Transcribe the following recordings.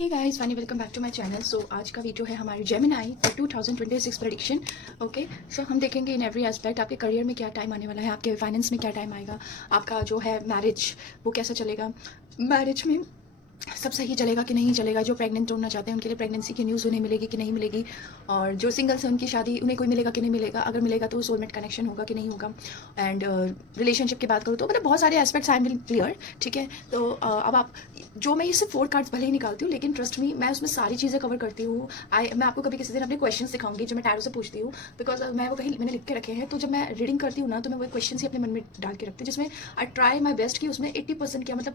Hey guys, finally welcome back to my channel. So आज का video है हमारी जेमिनी 2026 प्रेडिक्शन। ओके, सो हम देखेंगे इन एवरी एस्पेक्ट आपके करियर में क्या टाइम आने वाला है, आपके फाइनेंस में क्या टाइम आएगा, आपका जो है मैरिज वो कैसा चलेगा, मैरिज में सब सही चलेगा कि नहीं चलेगा, जो प्रेग्नेंट होना चाहते हैं उनके लिए प्रेगनेंसी की न्यूज़ उन्हें मिलेगी कि नहीं मिलेगी, और जो सिंगल्स हैं उनकी शादी उन्हें कोई मिलेगा कि नहीं मिलेगा, अगर मिलेगा तो सोलमेट कनेक्शन होगा कि नहीं होगा। एंड रिलेशनशिप की बात करूँ तो मतलब बहुत सारे एस्पेक्ट्स आई विल क्लियर। ठीक है, तो अब आप जो मैं ये सिर्फ 4 कार्ड्स भले ही निकालती हूँ, लेकिन ट्रस्ट मी मैं उसमें सारी चीज़ें कवर करती हूँ। मैं आपको कभी किसी दिन अपने क्वेश्चन दिखाऊंगी जो मैं टैरो से पूछती हूँ, बिकॉज मैं वो कहीं मैंने लिख के रखे हैं। तो जब मैं रीडिंग करती हूँ ना, तो मैं वो क्वेश्चन ही अपने मन में डाल के रखती हूँ, जिसमें आई ट्राई माई बेस्ट कि उसमें 80% क्या मतलब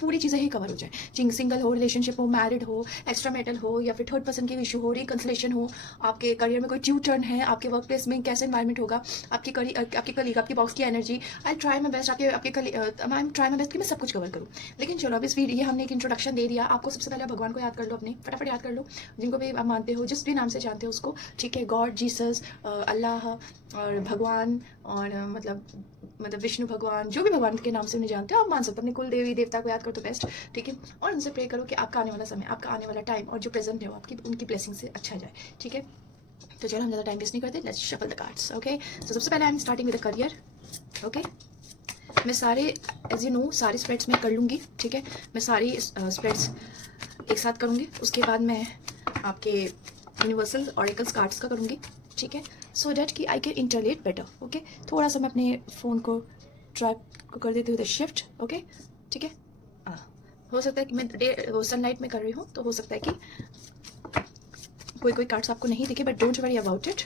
पूरी चीज़ें ही कवर हो जाए। सिंगल हो, रिलेशनशिप हो, मैरिड हो, एक्स्ट्रा मैरिटल हो, या फिर थर्ड पर्सन की इशू हो, रिकंसलेशन हो, आपके करियर में कोई ट्यू टर्न है, आपके वर्क प्लेस में कैसा एनवायरमेंट होगा, आपकी कलीग, आपकी बॉक्स की energy. I try my best I try my best कि मैं सब कुछ कवर करूँ। लेकिन चलो, अब इस वीडियो ये हमने एक इंट्रोडक्शन दे दिया आपको। सबसे पहले भगवान को याद कर लो, अपने फटाफट याद कर लो, जिनको भी आप मानते हो, जिस भी नाम से जानते हो उसको। ठीक है, गॉड, जीसस, अल्लाह और भगवान, और मतलब विष्णु भगवान, जो भी भगवान के नाम से उन्हें जानते हो आप मान सकते हो। अपने कुल देवी देवता को याद करो तो बेस्ट। ठीक है, और उनसे प्रे करो कि आपका आने वाला समय, आपका आने वाला टाइम और जो प्रेजेंट है वो आपकी उनकी ब्लेसिंग से अच्छा जाए। ठीक है, तो चलो हम ज़्यादा टाइम वेस्ट नहीं करते, let's shuffle the cards. Okay, तो सबसे पहले I am starting with the career. Okay, मैं सारे एज यू नो सारी स्प्रेड्स में कर लूँगी। ठीक है, मैं सारी स्प्रेड्स एक साथ करूँगी, उसके बाद मैं आपके यूनिवर्सल ऑरेकल्स कार्ड्स का करूँगी। ठीक है, सो डैट कि आई कैन इंटरलेट बेटर। ओके, थोड़ा सा मैं अपने फ़ोन को ट्रैक को कर देती हूँ शिफ्ट। ओके, ठीक है, हो सकता है कि मैं सनलाइट में कर रही हूँ, तो हो सकता है कि कोई कार्ड्स आपको नहीं दिखे, but don't worry about it,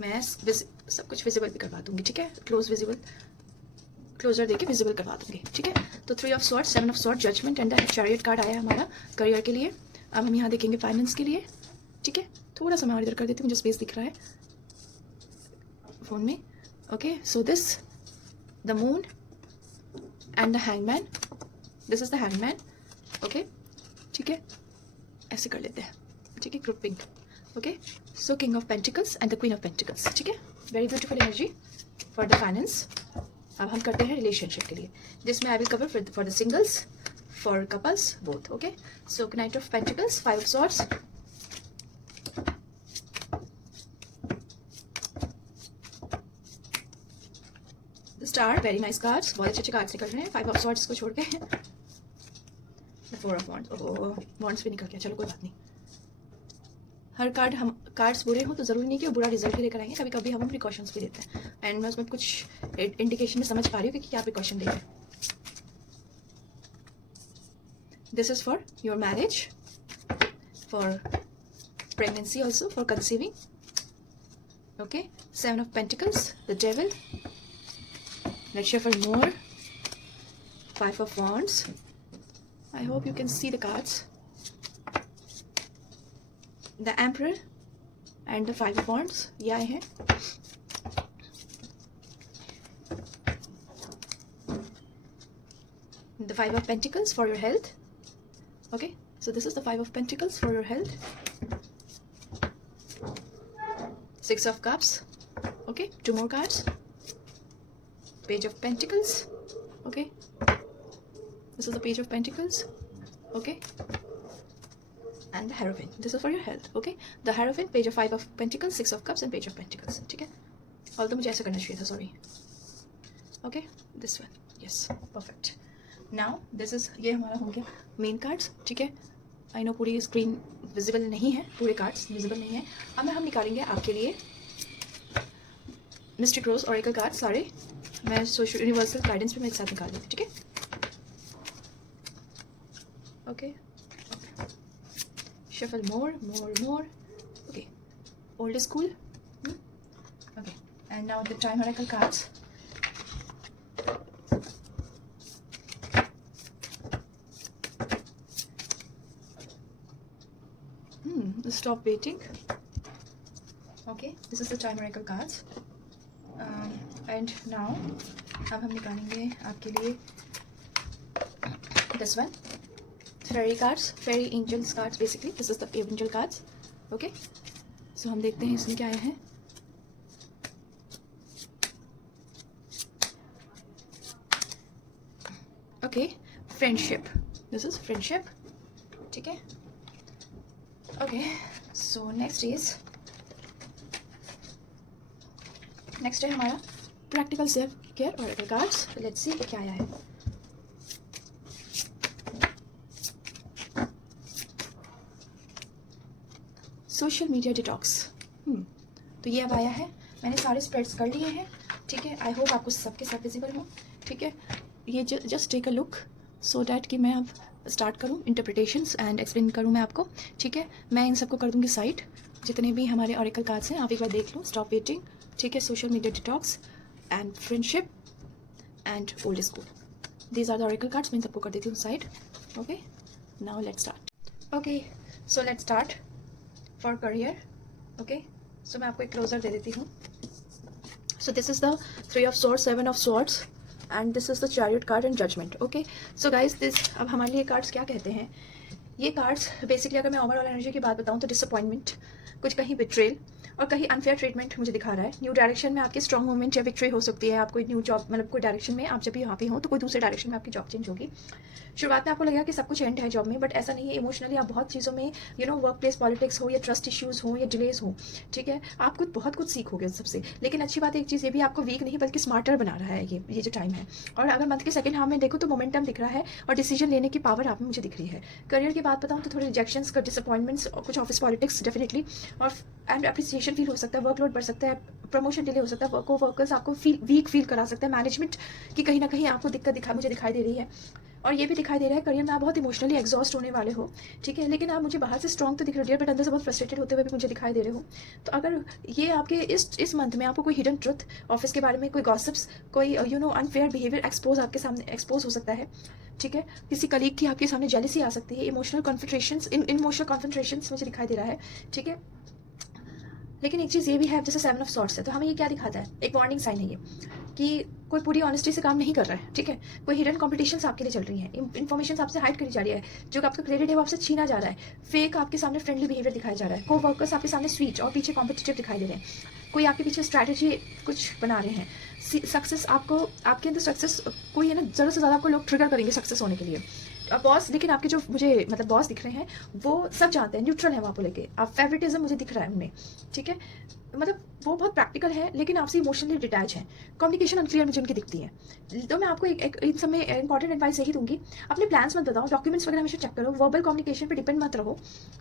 मैं सब कुछ विजिबल भी करवा दूँगी। ठीक है, क्लोजर देके विजिबल करवा दूँगी। ठीक है, तो 3 of swords, 7 of swords, judgment and the chariot card आया है हमारा करियर के लिए। अब हम यहाँ देखेंगे फाइनेंस के लिए। ठीक है, थोड़ा सा मैं और इधर कर देती हूँ, मुझे स्पेस दिख रहा है फ़ोन में। Okay, so this the moon and the hangman, this is the hangman. Okay, ठीक है, ऐसे कर लेते हैं। ठीक है, grouping. Okay, so king of pentacles and the queen of pentacles. ठीक है, very beautiful energy for the finance. अब हम करते हैं रिलेशनशिप के लिए, जिसमें I will cover for the singles, for couples, both. Okay, so night of pentacles, 5 of swords, star, very nice cards, बहुत अच्छे कार्ड्स निकल रहे हैं 5 ऑफ सॉर्ड्स को छोड़ के। 4 ऑफ वॉन्ड्स, ओह वॉन्ड्स भी निकल गया, चलो कोई बात नहीं। हर कार्ड हम कार्ड्स बुरे हो तो ज़रूरी नहीं कि वो बुरा रिजल्ट ही लेकर आएंगे, कभी कभी हम प्रिकॉशंस भी देते हैं, एंड मैं उसमें कुछ इंडिकेशन में समझ पा रही हूँ कि क्या प्रिकॉशन दे रहे हैं। This is for your marriage, for pregnancy also, for conceiving. Okay, 7 of pentacles, the devil, let's shuffle more, 5 of wands. I hope you can see the cards, the emperor and the 5 of wands ये आए हैं। the 5 of pentacles for your health. Okay, so this is the 5 of pentacles for your health. 6 of cups. Okay, 2 more cards. Page of pentacles. Okay, this is the page of pentacles. Okay, and the Hierophant, this is for your health. Okay, the Hierophant, page of 5 of pentacles, 6 of cups and page of pentacles. ठीक है, और तो मुझे ऐसा करना चाहिए था, sorry. Okay, this one, yes, perfect. Now this is, ये हमारा हो गया मेन कार्ड्स। ठीक है, आई नो पूरी स्क्रीन विजिबल नहीं है, पूरे कार्ड्स विजिबल नहीं है। अब हम निकालेंगे आपके लिए मिस्टिक रोज ऑरेकल कार्ड सारे, मैं सोशल यूनिवर्सल गाइडेंस पे मैं एक साथ निकाल देती। ठीक है, okay, shuffle more. Okay, old school. Okay, and now the time oracle cards. Stop waiting. Okay, this is the time oracle cards. And now अब हम निकालेंगे आपके लिए this one, fairy cards, fairy angels cards. Basically this is the angel cards. Okay, so हम देखते हैं इसमें क्या आया है। Okay, friendship, this is friendship. ठीक है, ओके, सो नेक्स्ट है हमारा प्रैक्टिकल सेल्फ केयर और कार्ड्स। लेट्स सी क्या आया है। Social media detox. तो ये अब आया है, मैंने सारे स्प्रेड्स कर लिए हैं, ठीक है। आई होप आपको सबके सब विजिबल हो, ठीक है। ये just take a look so that कि मैं अब स्टार्ट करूँ इंटरप्रिटेशंस एंड एक्सप्लेन करूँ मैं आपको, ठीक है। मैं इन सबको कर दूँगी साइड, जितने भी हमारे ऑरेकल कार्ड्स हैं आप एक बार देख लो। स्टॉप वेटिंग, ठीक है, social media detox and friendship and old school, these are the oracle cards. मैं इन सबको कर देती हूँ side. Okay, now let's start. Okay, so let's start for career. Okay, so मैं आपको एक क्लोजर दे देती हूँ। So this is the 3 of swords, 7 of swords and this is the chariot card and judgement. Okay, so guys this, अब हमारे लिए cards क्या कहते हैं। ये कार्ड्स बेसिकली अगर मैं ओवरऑल एनर्जी की बात बताऊँ तो डिसअपॉइंटमेंट, कुछ कहीं बिट्रेल और कहीं अनफेयर ट्रीटमेंट मुझे दिखा रहा है। न्यू डायरेक्शन में आपकी स्ट्रॉन्ग मूवमेंट या विक्ट्री हो सकती है। आप कोई न्यू जॉब, मतलब कोई डायरेक्शन में आप जब भी यहाँ पे हो तो कोई दूसरे डायरेक्शन में आपकी जॉब चेंज होगी। शुरुआत में आपको लगेगा कि सब कुछ एंड है जॉब में, बट ऐसा नहीं है। इमोशनली आप बहुत चीज़ों में वर्क प्लेस पॉलिटिक्स हो या ट्रस्ट इश्यूज हो या डिलेज हो, ठीक है, आप कुछ बहुत कुछ सीखोगे सबसे। लेकिन अच्छी बात एक चीज़ ये भी, आपको वीक नहीं बल्कि स्मार्टर बना रहा है ये जो टाइम है। और अगर मंथ के सेकंड हाफ में देखो तो मोमेंटम दिख रहा है और डिसीजन लेने की पावर आप में मुझे दिख रही है। करियर की बात बताऊँ तो थोड़े रिजेक्शंस, डिसअपॉइंटमेंट्स और कुछ ऑफिस पॉलिटिक्स डेफिनेटली, और एंड अप्रिसिएशन फील हो सकता है, वर्कलोड बढ़ सकता है, प्रमोशन डिले हो सकता है, वर्कर्स आपको वीक फील करा सकता है, मैनेजमेंट की कहीं ना कहीं आपको दिक्कत मुझे दिखाई दे रही है। और ये भी दिखाई दे रहा है करियर में आप बहुत इमोशनली एग्जॉस्ट होने वाले हो, ठीक है। लेकिन आप मुझे बाहर से स्ट्रॉन्ग तो दिख रहे हो बट अंदर से बहुत फ्रस्ट्रेटेड होते हुए भी मुझे दिखाई दे रहे हो। तो अगर ये आपके इस मंथ में आपको कोई हिडन ट्रुथ ऑफिस के बारे में, कोई गॉसिप्स, कोई अनफेयर बिहेवियर एक्सपोज आपके सामने एक्सपोज हो सकता है, ठीक है। किसी कलीग की आपके सामने जेलसी आ सकती है, इमोशनल कॉन्फ्रेंट्रेशंस मुझे दिखाई दे रहा है, ठीक है। लेकिन एक चीज़ ये भी है, जैसे 7 ऑफ सॉर्ड्स है, तो हमें ये क्या दिखाता है, एक वार्निंग साइन है ये कि कोई पूरी ऑनेस्टी से काम नहीं कर रहा है, ठीक है। कोई हिडन कॉम्पिटिशन्स आपके लिए चल रही हैं, इन्फॉर्मेशन आपसे हाइड करी जा रही है, जो आपका क्रेडिट है वो आपसे छीना जा रहा है, फेक आपके सामने फ्रेंडली बिहेवियर दिखाया जा रहा है, को वर्कर्स आपके सामने स्वीट और पीछे कॉम्पिटिटिव दिखाई दे रहे हैं, कोई आपके पीछे स्ट्रैटेजी कुछ बना रहे हैं। सक्सेस आपको, आपके अंदर सक्सेस कोई है ना, ज़्यादा से ज़्यादा आपको लोग ट्रिगर करेंगे सक्सेस होने के लिए। बॉस, लेकिन आपके जो मुझे मतलब बॉस दिख रहे हैं वो सब जानते हैं, न्यूट्रल है वहाँ को लेके। आप फेवरेटिज्म मुझे दिख रहा है उनमें, ठीक है। मतलब वो बहुत प्रैक्टिकल है लेकिन आपसे इमोशनली डिटैच है। कम्युनिकेशन अनक्लियर मुझे उनकी दिखती है। तो मैं आपको एक इन सब में इंपॉर्टेंट एडवाइस यही दूंगी, अपने प्लान्स मत बताओ, डॉक्यूमेंट्स वगैरह हमेशा चेक करो, वर्बल कम्युनिकेशन पे डिपेंड मत रहो,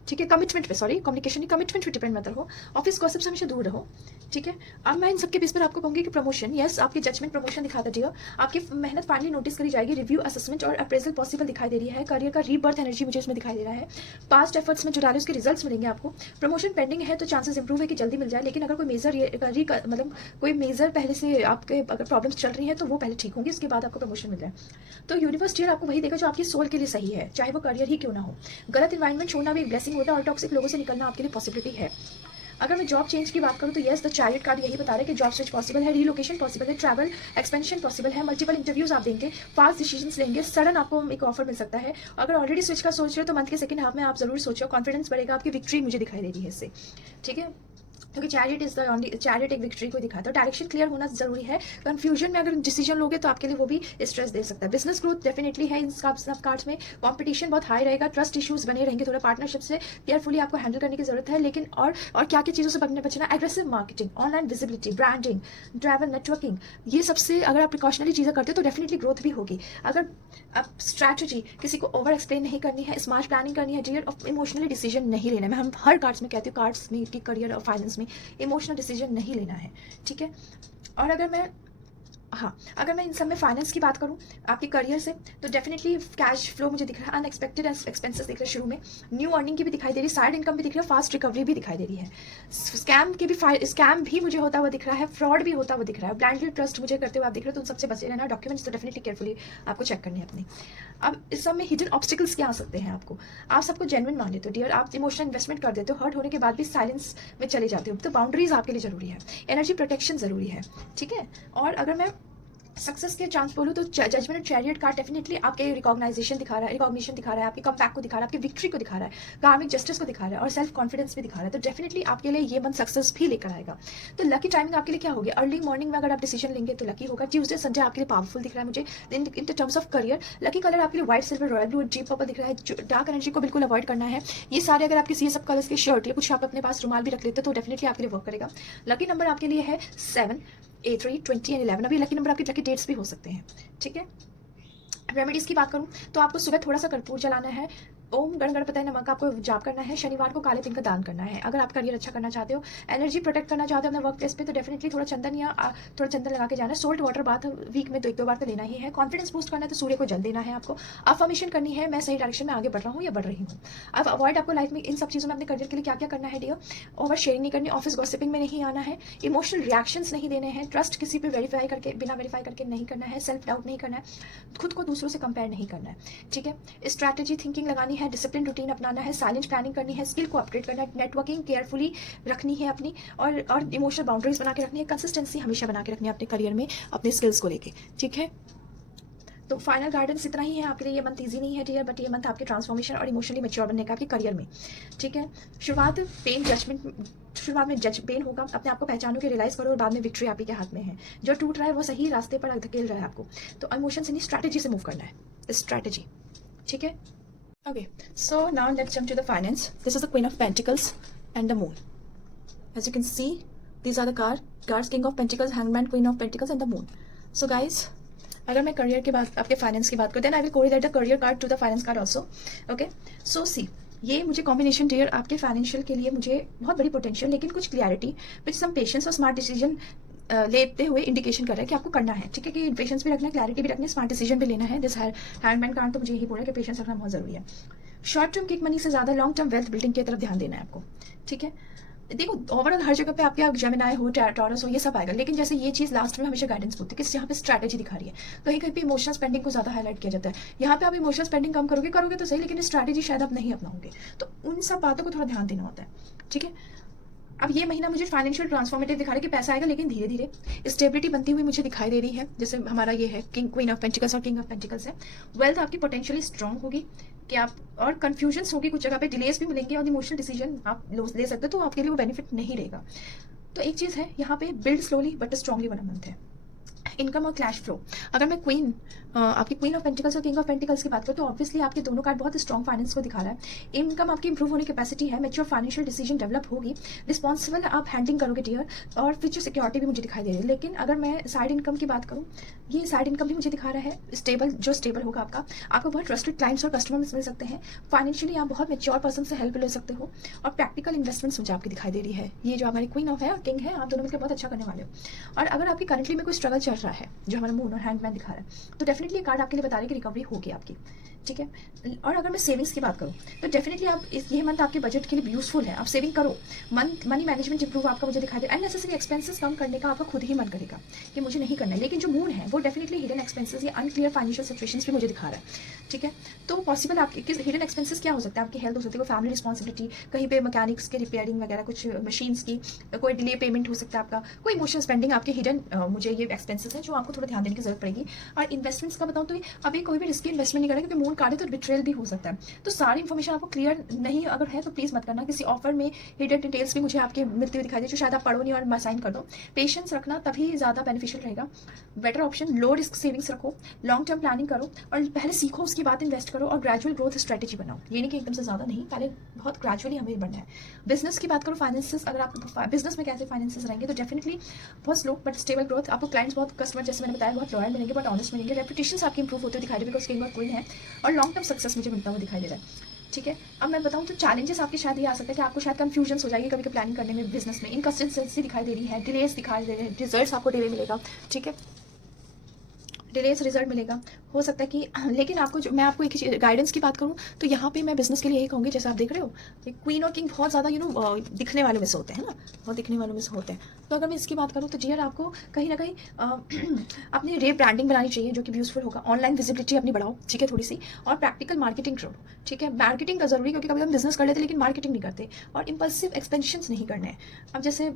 ठीक है। कमिटमेंट पे, सॉरी कम्युनिकेशन पे डिपेंड मत रहो, ऑफिस गॉसिप से हमेशा दूर रहो, ठीक है। अब मैं इन सबके बेस पर आपको कहूँगी कि प्रमोशन, यस आपकी जजमेंट प्रमोशन दिखाता डियर, आपकी मेहनत फाइनली नोटिस करी जाएगी, रिव्यू असेसमेंट और अप्रेजल पॉसिबल दिखाई दे रही है। करियर का रीबर्थ एनर्जी मुझे इसमें दिखाई दे रहा है। पास्ट एफर्ट्स में जो डाले उसके रिजल्ट्स मिलेंगे आपको। प्रमोशन पेंडिंग है तो चांसेस इंप्रूव है कि जल्दी मिल जाए, लेकिन अगर कोई मेजर मतलब कोई मेजर पहले से आपके अगर प्रॉब्लम्स चल रही हैं तो वो पहले ठीक होंगी, उसके बाद आपको प्रमोशन मिल रहा है। तो यूनिवर्स डियर आपको वही देगा जो आपकी सोल के लिए सही है, चाहे वो करियर ही क्यों ना हो। गलत इन्वायरमेंट छोड़ना भी एक ब्लेसिंग होता है और टॉक्सिक लोगों से निकलना आपके लिए पॉसिबिलिटी है। अगर मैं जॉब चेंज की बात करूँ तो यस द चैरियट कार्ड यही बता रहा है कि जॉब स्विच पॉसिबल है, रीलोकेशन पॉसिबल है, ट्रैवल एक्सपेंशन पॉसिबल है, मल्टीपल इंटरव्यूज आप देंगे, फास्ट डिसीजंस लेंगे, सडन आपको एक ऑफर मिल सकता है। अगर ऑलरेडी स्विच का सोच रहे हो तो मंथ के सेकंड हाफ में आप जरूर सोचो, कॉन्फिडेंस बढ़ेगा, आपकी विक्ट्री मुझे दिखाई दे रही है इससे, ठीक है। क्योंकि chariot is the only, chariot एक विक्ट्री को दिखाता है। डायरेक्शन क्लियर होना जरूरी है। कंफ्यूजन में अगर डिसीजन लोगे तो आपके लिए वो भी स्ट्रेस दे सकता है। बिजनेस ग्रोथ डेफिनेटली है इन सब कार्ड्स में। कंपटीशन बहुत हाई रहेगा, ट्रस्ट इश्यूज बने रहेंगे, थोड़ा पार्टनरशिप से केयरफुली आपको हैंडल करने की जरूरत है। लेकिन और क्या क्या चीज़ों से बचना, aggressive marketing, online visibility, branding, travel, networking, ये सबसे अगर आप प्रिकॉशनरी चीज़ें करते हो तो डेफिनेटली ग्रोथ भी होगी। अगर आप स्ट्रैटेजी किसी को ओवर एक्सप्लेन नहीं करनी है, स्मार्ट प्लानिंग करनी है डियर, इमोशनली डिसीजन नहीं लेना है। मैं हम हर कार्ड्स में कहती हूँ, कार्ड्स में कि करियर और फाइनेंस में इमोशनल डिसीजन नहीं लेना है, ठीक है। और अगर मैं इन सब में फाइनेंस की बात करूं आपके करियर से तो डेफिनेटली कैश फ्लो मुझे दिख रहा है, अनएक्सपेक्टेड एक्सपेंसेस दिख रहे हैं शुरू में, न्यू अर्निंग की भी दिखाई दे रही है, साइड इनकम भी दिख रही है, फास्ट रिकवरी भी दिखाई दे रही है। स्कैम भी मुझे होता हुआ दिख रहा है, फ्रॉड भी होता हुआ दिख रहा है, ब्लाइंडली ट्रस्ट मुझे करते हुए आप दिख रहे हो, तो उन सबसे बचे रहना। डॉक्यूमेंट्स तो डेफिनेटली केयरफुली आपको चेक करने हैं अपने। अब इस सब में हिडन ऑब्स्टिकल्स क्या आ सकते हैं आपको, आप सबको जेन्युइन मान लेते हो डियर, आप इमोशनल इन्वेस्टमेंट कर देते हो, हर्ट होने के बाद भी साइलेंस में चले जाते हो, तो बाउंड्रीज आपके लिए जरूरी है, एनर्जी प्रोटेक्शन जरूरी है, ठीक है। और अगर मैं सक्सेस के चांस बोलूँ तो जजमेंट चैरियट कार्ड डेफिनेटली आपके रिकॉग्नाइजेशन दिखा रहा है, रिकॉग्निशन दिखा रहा है, आपके कमबैक को दिखा रहा है, आपकी विक्ट्री को दिखा रहा है, कार्मिक जस्टिस को दिखा रहा है और सेल्फ कॉन्फिडेंस भी दिखा रहा है। तो डेफिनेटली आपके लिए ये मंथ सक्सेस भी लेकर आएगा। तो लकी टाइमिंग आपके लिए क्या होगी? अर्ली मॉर्निंग में अगर आप डिसीजन लेंगे तो लकी होगा। ट्यूसडे संडे आपके लिए पावरफुल दिख रहा है मुझे in terms of career. Lucky colour आपके लिए white, silver, royal blue, deep purple दिख रहा है। डार्क एनर्जी को बिल्कुल अवॉइड करना है। ये सारे अगर आपके ये सब कलर्स की शर्ट या कुछ आप अपने पास रुमाल भी रख लेते तो डेफिनेटली आपके लिए वर्क करेगा। लकी नंबर आपके लिए है 7, 8, 20 एंड 11। अभी लकी नंबर आपके लकी डेट्स भी हो सकते हैं। ठीक है, रेमेडीज की बात करूं तो आपको सुबह थोड़ा सा कर्पूर जलाना है, ओम गण गणपतये नमः का आपको जाप करना है, शनिवार को काले तिल का दान करना है। अगर आप करियर अच्छा करना चाहते हो, एनर्जी प्रोटेक्ट करना चाहते हो अपने वर्क प्लेस पे, तो डेफिनेटली थोड़ा चंदन या थोड़ा चंदन लगा के जाना है। सोल्ट वाटर बाथ वीक में 1-2 बार तो लेना ही है। कॉन्फिडेंस बूस्ट करना है तो सूर्य को जल देना है आपको। अफर्मेशन करनी है, मैं सही डायरेक्शन में आगे बढ़ रहा हूँ या बढ़ रही हूँ। अब अवॉइड आपको लाइफ में इन सब चीज़ों में अपने करियर के लिए क्या क्या करना है डियर? ओवर शेयरिंग नहीं करनी, ऑफिस गॉसिपिंग में नहीं आना है, इमोशनल रिएक्शंस नहीं देने हैं, ट्रस्ट किसी पे वेरीफाई करके बिना वेरीफाई करके नहीं करना है, सेल्फ डाउट नहीं करना है, खुद को दूसरों से कंपेयर नहीं करना है। ठीक है, स्ट्रैटेजी थिंकिंग लगानी है, डिसिप्लिन रूटीन अपनाना है, साइलेंट प्लानिंग करनी है, स्किल को अपडेट करना है, नेटवर्किंग केयरफुली रखनी है अपनी, और इमोशनल बाउंड्रीज बना के रखनी है, कंसिस्टेंसी हमेशा बना के रखनी है अपने करियर में अपने स्किल्स को लेके। ठीक है, तो फाइनल गाइडेंस इतना ही है आपके लिए। ये मंथ ईजी नहीं है डियर, बट ये मंथ आपके ट्रांसफॉर्मेशन और इमोशनली मैच्योर बनने का आपके करियर में। ठीक है, शुरुआत में जज पेन होगा, अपने आप को पहचानो कि रियलाइज करो, और बाद में विक्ट्री आप ही के हाथ में है। जो टूट रहा है वो सही रास्ते पर धकेल रहा है आपको, तो इमोशन से नहीं स्ट्रैटेजी से मूव करना है, स्ट्रैटेजी। ठीक है, okay, so now let's jump to the finance. This is the Queen of Pentacles and the Moon. As you can see, these are the cards: King of Pentacles, Hangman, Queen of Pentacles and the Moon. So guys, अगर मैं career की बात, आपके finance की बात करूँ, then I will correlate the career card to the finance card also. Okay, so see, ये मुझे कॉम्बिनेशन डियर आपके फाइनेंशियल के लिए मुझे बहुत बड़ी पोटेंशियल, लेकिन कुछ क्लियरिटी विद सम पेशेंस और स्मार्ट डिसीजन लेते हुए इंडिकेशन कर रहा है कि आपको करना है। ठीक है, कि पेशेंस भी रखना है, क्लैरिटी भी रखनी है, स्मार्ट डिसीजन भी लेना है। दिस हैंडमैन कार्ड तो मुझे यही बोल रहा है कि पेशेंस रखना बहुत जरूरी है। शॉर्ट टर्म किक मनी से ज्यादा लॉन्ग टर्म वेल्थ बिल्डिंग की तरफ ध्यान देना है आपको। ठीक है, देखो ओवरऑल हर जगह पे आपके जेमिनाई हो, टॉरस हो, ये सब आएगा, लेकिन जैसे ये चीज लास्ट में हमेशा गाइडेंस बोलती है कि यहाँ पे स्ट्रैटेजी दिखा रही है। कहीं कहीं पे इमोशनल स्पेंडिंग को ज्यादा हाईलाइट किया जाता है। यहाँ पे आप इमोशनल स्पेंडिंग कम करोगे तो सही, लेकिन स्ट्रैटेजी शायद आप नहीं अपनाओगे, तो उन सब बातों को थोड़ा ध्यान देना होता है। ठीक है, अब ये महीना मुझे फाइनेंशियल ट्रांसफॉर्मेटिव दिखा रहा है कि पैसा आएगा, लेकिन धीरे धीरे स्टेबिलिटी बनती हुई मुझे दिखाई दे रही है। जैसे हमारा ये है क्वीन ऑफ पेंटिकल्स और किंग ऑफ पेंटिकल्स है। वेल्थ आपकी पोटेंशियली स्ट्रांग होगी कि आप, और कंफ्यूजन होगी, कुछ जगह पे डिलेस भी मिलेंगे, और इमोशनल डिसीजन आप ले सकते हो, तो आपके लिए वो बेनिफिट नहीं रहेगा। तो एक चीज़ है यहाँ पे, बिल्ड स्लोली बट स्ट्रांगली वाला मंथ है। इनकम और कैश फ्लो, अगर मैं आपकी क्वीन ऑफ पेंटिकल्स और किंग ऑफ पेंटिकल्स की बात करूँ तो ऑब्वियसली आपके दोनों कार्ड बहुत स्ट्रॉन्ग फाइनेंस को दिखा रहा है। इनकम आपकी इंप्रूव होने की कैपेसिटी है, मेच्योर फाइनेंशियल डिसीजन डेवलप होगी, रिस्पॉन्सिबल आप हैंडलिंग करोगे डियर, और फ्यूचर सिक्योरिटी भी मुझे दिखाई दे रही है। लेकिन अगर मैं साइड इनकम की बात करूँ, ये साइड इनकम भी मुझे दिखा रहा है स्टेबल होगा आपको बहुत ट्रस्टेड क्लाइंट्स और कस्टमर्स मिल सकते हैं। फाइनेंशियली आप बहुत मेच्योर पर्सन से हेल्प ले सकते हो, और प्रैक्टिकल इन्वेस्टमेंट्स मुझे आपकी दिखाई दे रही है। ये जो हमारी क्वीन ऑफ है और किंग है, आप दोनों मिलकर बहुत अच्छा करने वाले हो। और अगर आपकी करंटली में कोई स्ट्रगल चल रहा है, जो हमारा मून और हैंडमैन दिखा रहा है, तो डेफिनेटली ये कार्ड आपके लिए बता रहे हैं कि रिकवरी होगी आपकी। ठीक है, और अगर मैं सेविंग्स की बात करूँ तो डेफिनेटली आप ये मंथ आपके बजट के लिए यूजफुल है, आप सेविंग करो। मनी मैनेजमेंट इंप्रूव आपका मुझे दिखाई दे रहा है। अननेसेसरी एक्सपेंसेस कम करने का आपका खुद ही मन करेगा कि मुझे नहीं करना है, लेकिन जो मूड है वो डेफिनेटली हिडन एक्सपेंसेस या अनक्लियर फाइनेंशियल सिचुएशंस भी मुझे दिखा रहा है। ठीक है, तो पॉसिबल आपके हिडन एक्सपेंसेस क्या हो सकता है? आपकी हेल्थ हो सकती है, कोई फैमिली रिस्पॉन्सिबिलिटी, कहीं पे मैकेनिक्स के रिपेयरिंग वगैरह, कुछ मशीन्स की कोई डिले पेमेंट हो सकता है आपका, कोई इमोशनल स्पेंडिंग, आपके हिडन मुझे ये एक्सपेंसेस है जो आपको थोड़ा ध्यान देने की जरूरत पड़ेगी। और इन्वेस्टमेंट्स का बताऊँ तो अभी कोई भी रिस्की इन्वेस्टमेंट नहीं करेगा, क्योंकि मूड कार्ड है तो बिट्रेल भी हो सकता है। तो सारी इन्फॉर्मेशन आपको क्लियर नहीं अगर है तो प्लीज मत करना। किसी ऑफर में हिडन डिटेल्स भी मुझे आपके मिलते हुए दिखाई दे जो शायद आप पढ़ो नहीं और साइन कर दो। पेशेंस रखना तभी ज्यादा बेनिफिशियल रहेगा। Better option low risk savings रखो, लॉन्ग टर्म प्लानिंग करो, और पहले सीखो, उसके बाद इन्वेस्ट करो, और ग्रेजुअल ग्रोथ स्ट्रेटेजी बनाओ। ये नहीं कि एकदम से ज्यादा नहीं, पहले बहुत ग्रेजुअली हमें बढ़ना है। बिजनेस की बात करो, फाइनेंसेस, अगर आप बिजनेस में कैसे फाइनेंसेस रहेंगे तो डेफिनेटली बहुत स्लो बट स्टेबल ग्रोथ। आपको क्लाइंट्स बहुत, कस्टमर जैसे मैंने बताया बहुत लॉयल मिलेंगे, बहुत ऑनेस्ट मिलेंगे, रेपुटेशन आपकी इंप्रूव होते दिखाई दे बिकॉज किंग और क्वीन है, और लॉन्ग टर्म सक्सेस मुझे मिलता हुआ दिखाई दे रहा है। ठीक है, अब मैं बताऊं तो चैलेंजेस आपके शायद ये आ सकता है कि आपको शायद कंफ्यूजन हो जाएगी कभी प्लानिंग करने में, बिजनेस में इनकंसिस्टेंसी दिखाई दे रही है, डिलेस दिखाई दे रहे हैं, रिजल्ट्स आपको डिले मिलेगा। ठीक है, डिलेस रिजल्ट मिलेगा हो सकता है कि, लेकिन आपको जो मैं आपको एक गाइडेंस की बात करूं तो यहाँ पे मैं बिजनेस के लिए यही कहूँगी, जैसे आप देख रहे हो क्वीन और किंग बहुत ज़्यादा दिखने वालों में से होते हैं ना, बहुत दिखने वालों में से होते हैं। तो अगर मैं इसकी बात करूँ तो डियर आपको कहीं ना कहीं अपनी रे ब्रांडिंग बनानी चाहिए जो कि यूजफुल होगा। ऑनलाइन विजिबिलिटी अपनी बढ़ाओ, ठीक है, थोड़ी सी, और प्रैक्टिकल मार्केटिंग करो। ठीक है, मार्केटिंग का जरूरी, क्योंकि कभी हम बिजनेस कर लेते लेकिन मार्केटिंग नहीं करते, और इम्पल्सिव एक्सपेंशंस नहीं करने हैं। अब जैसे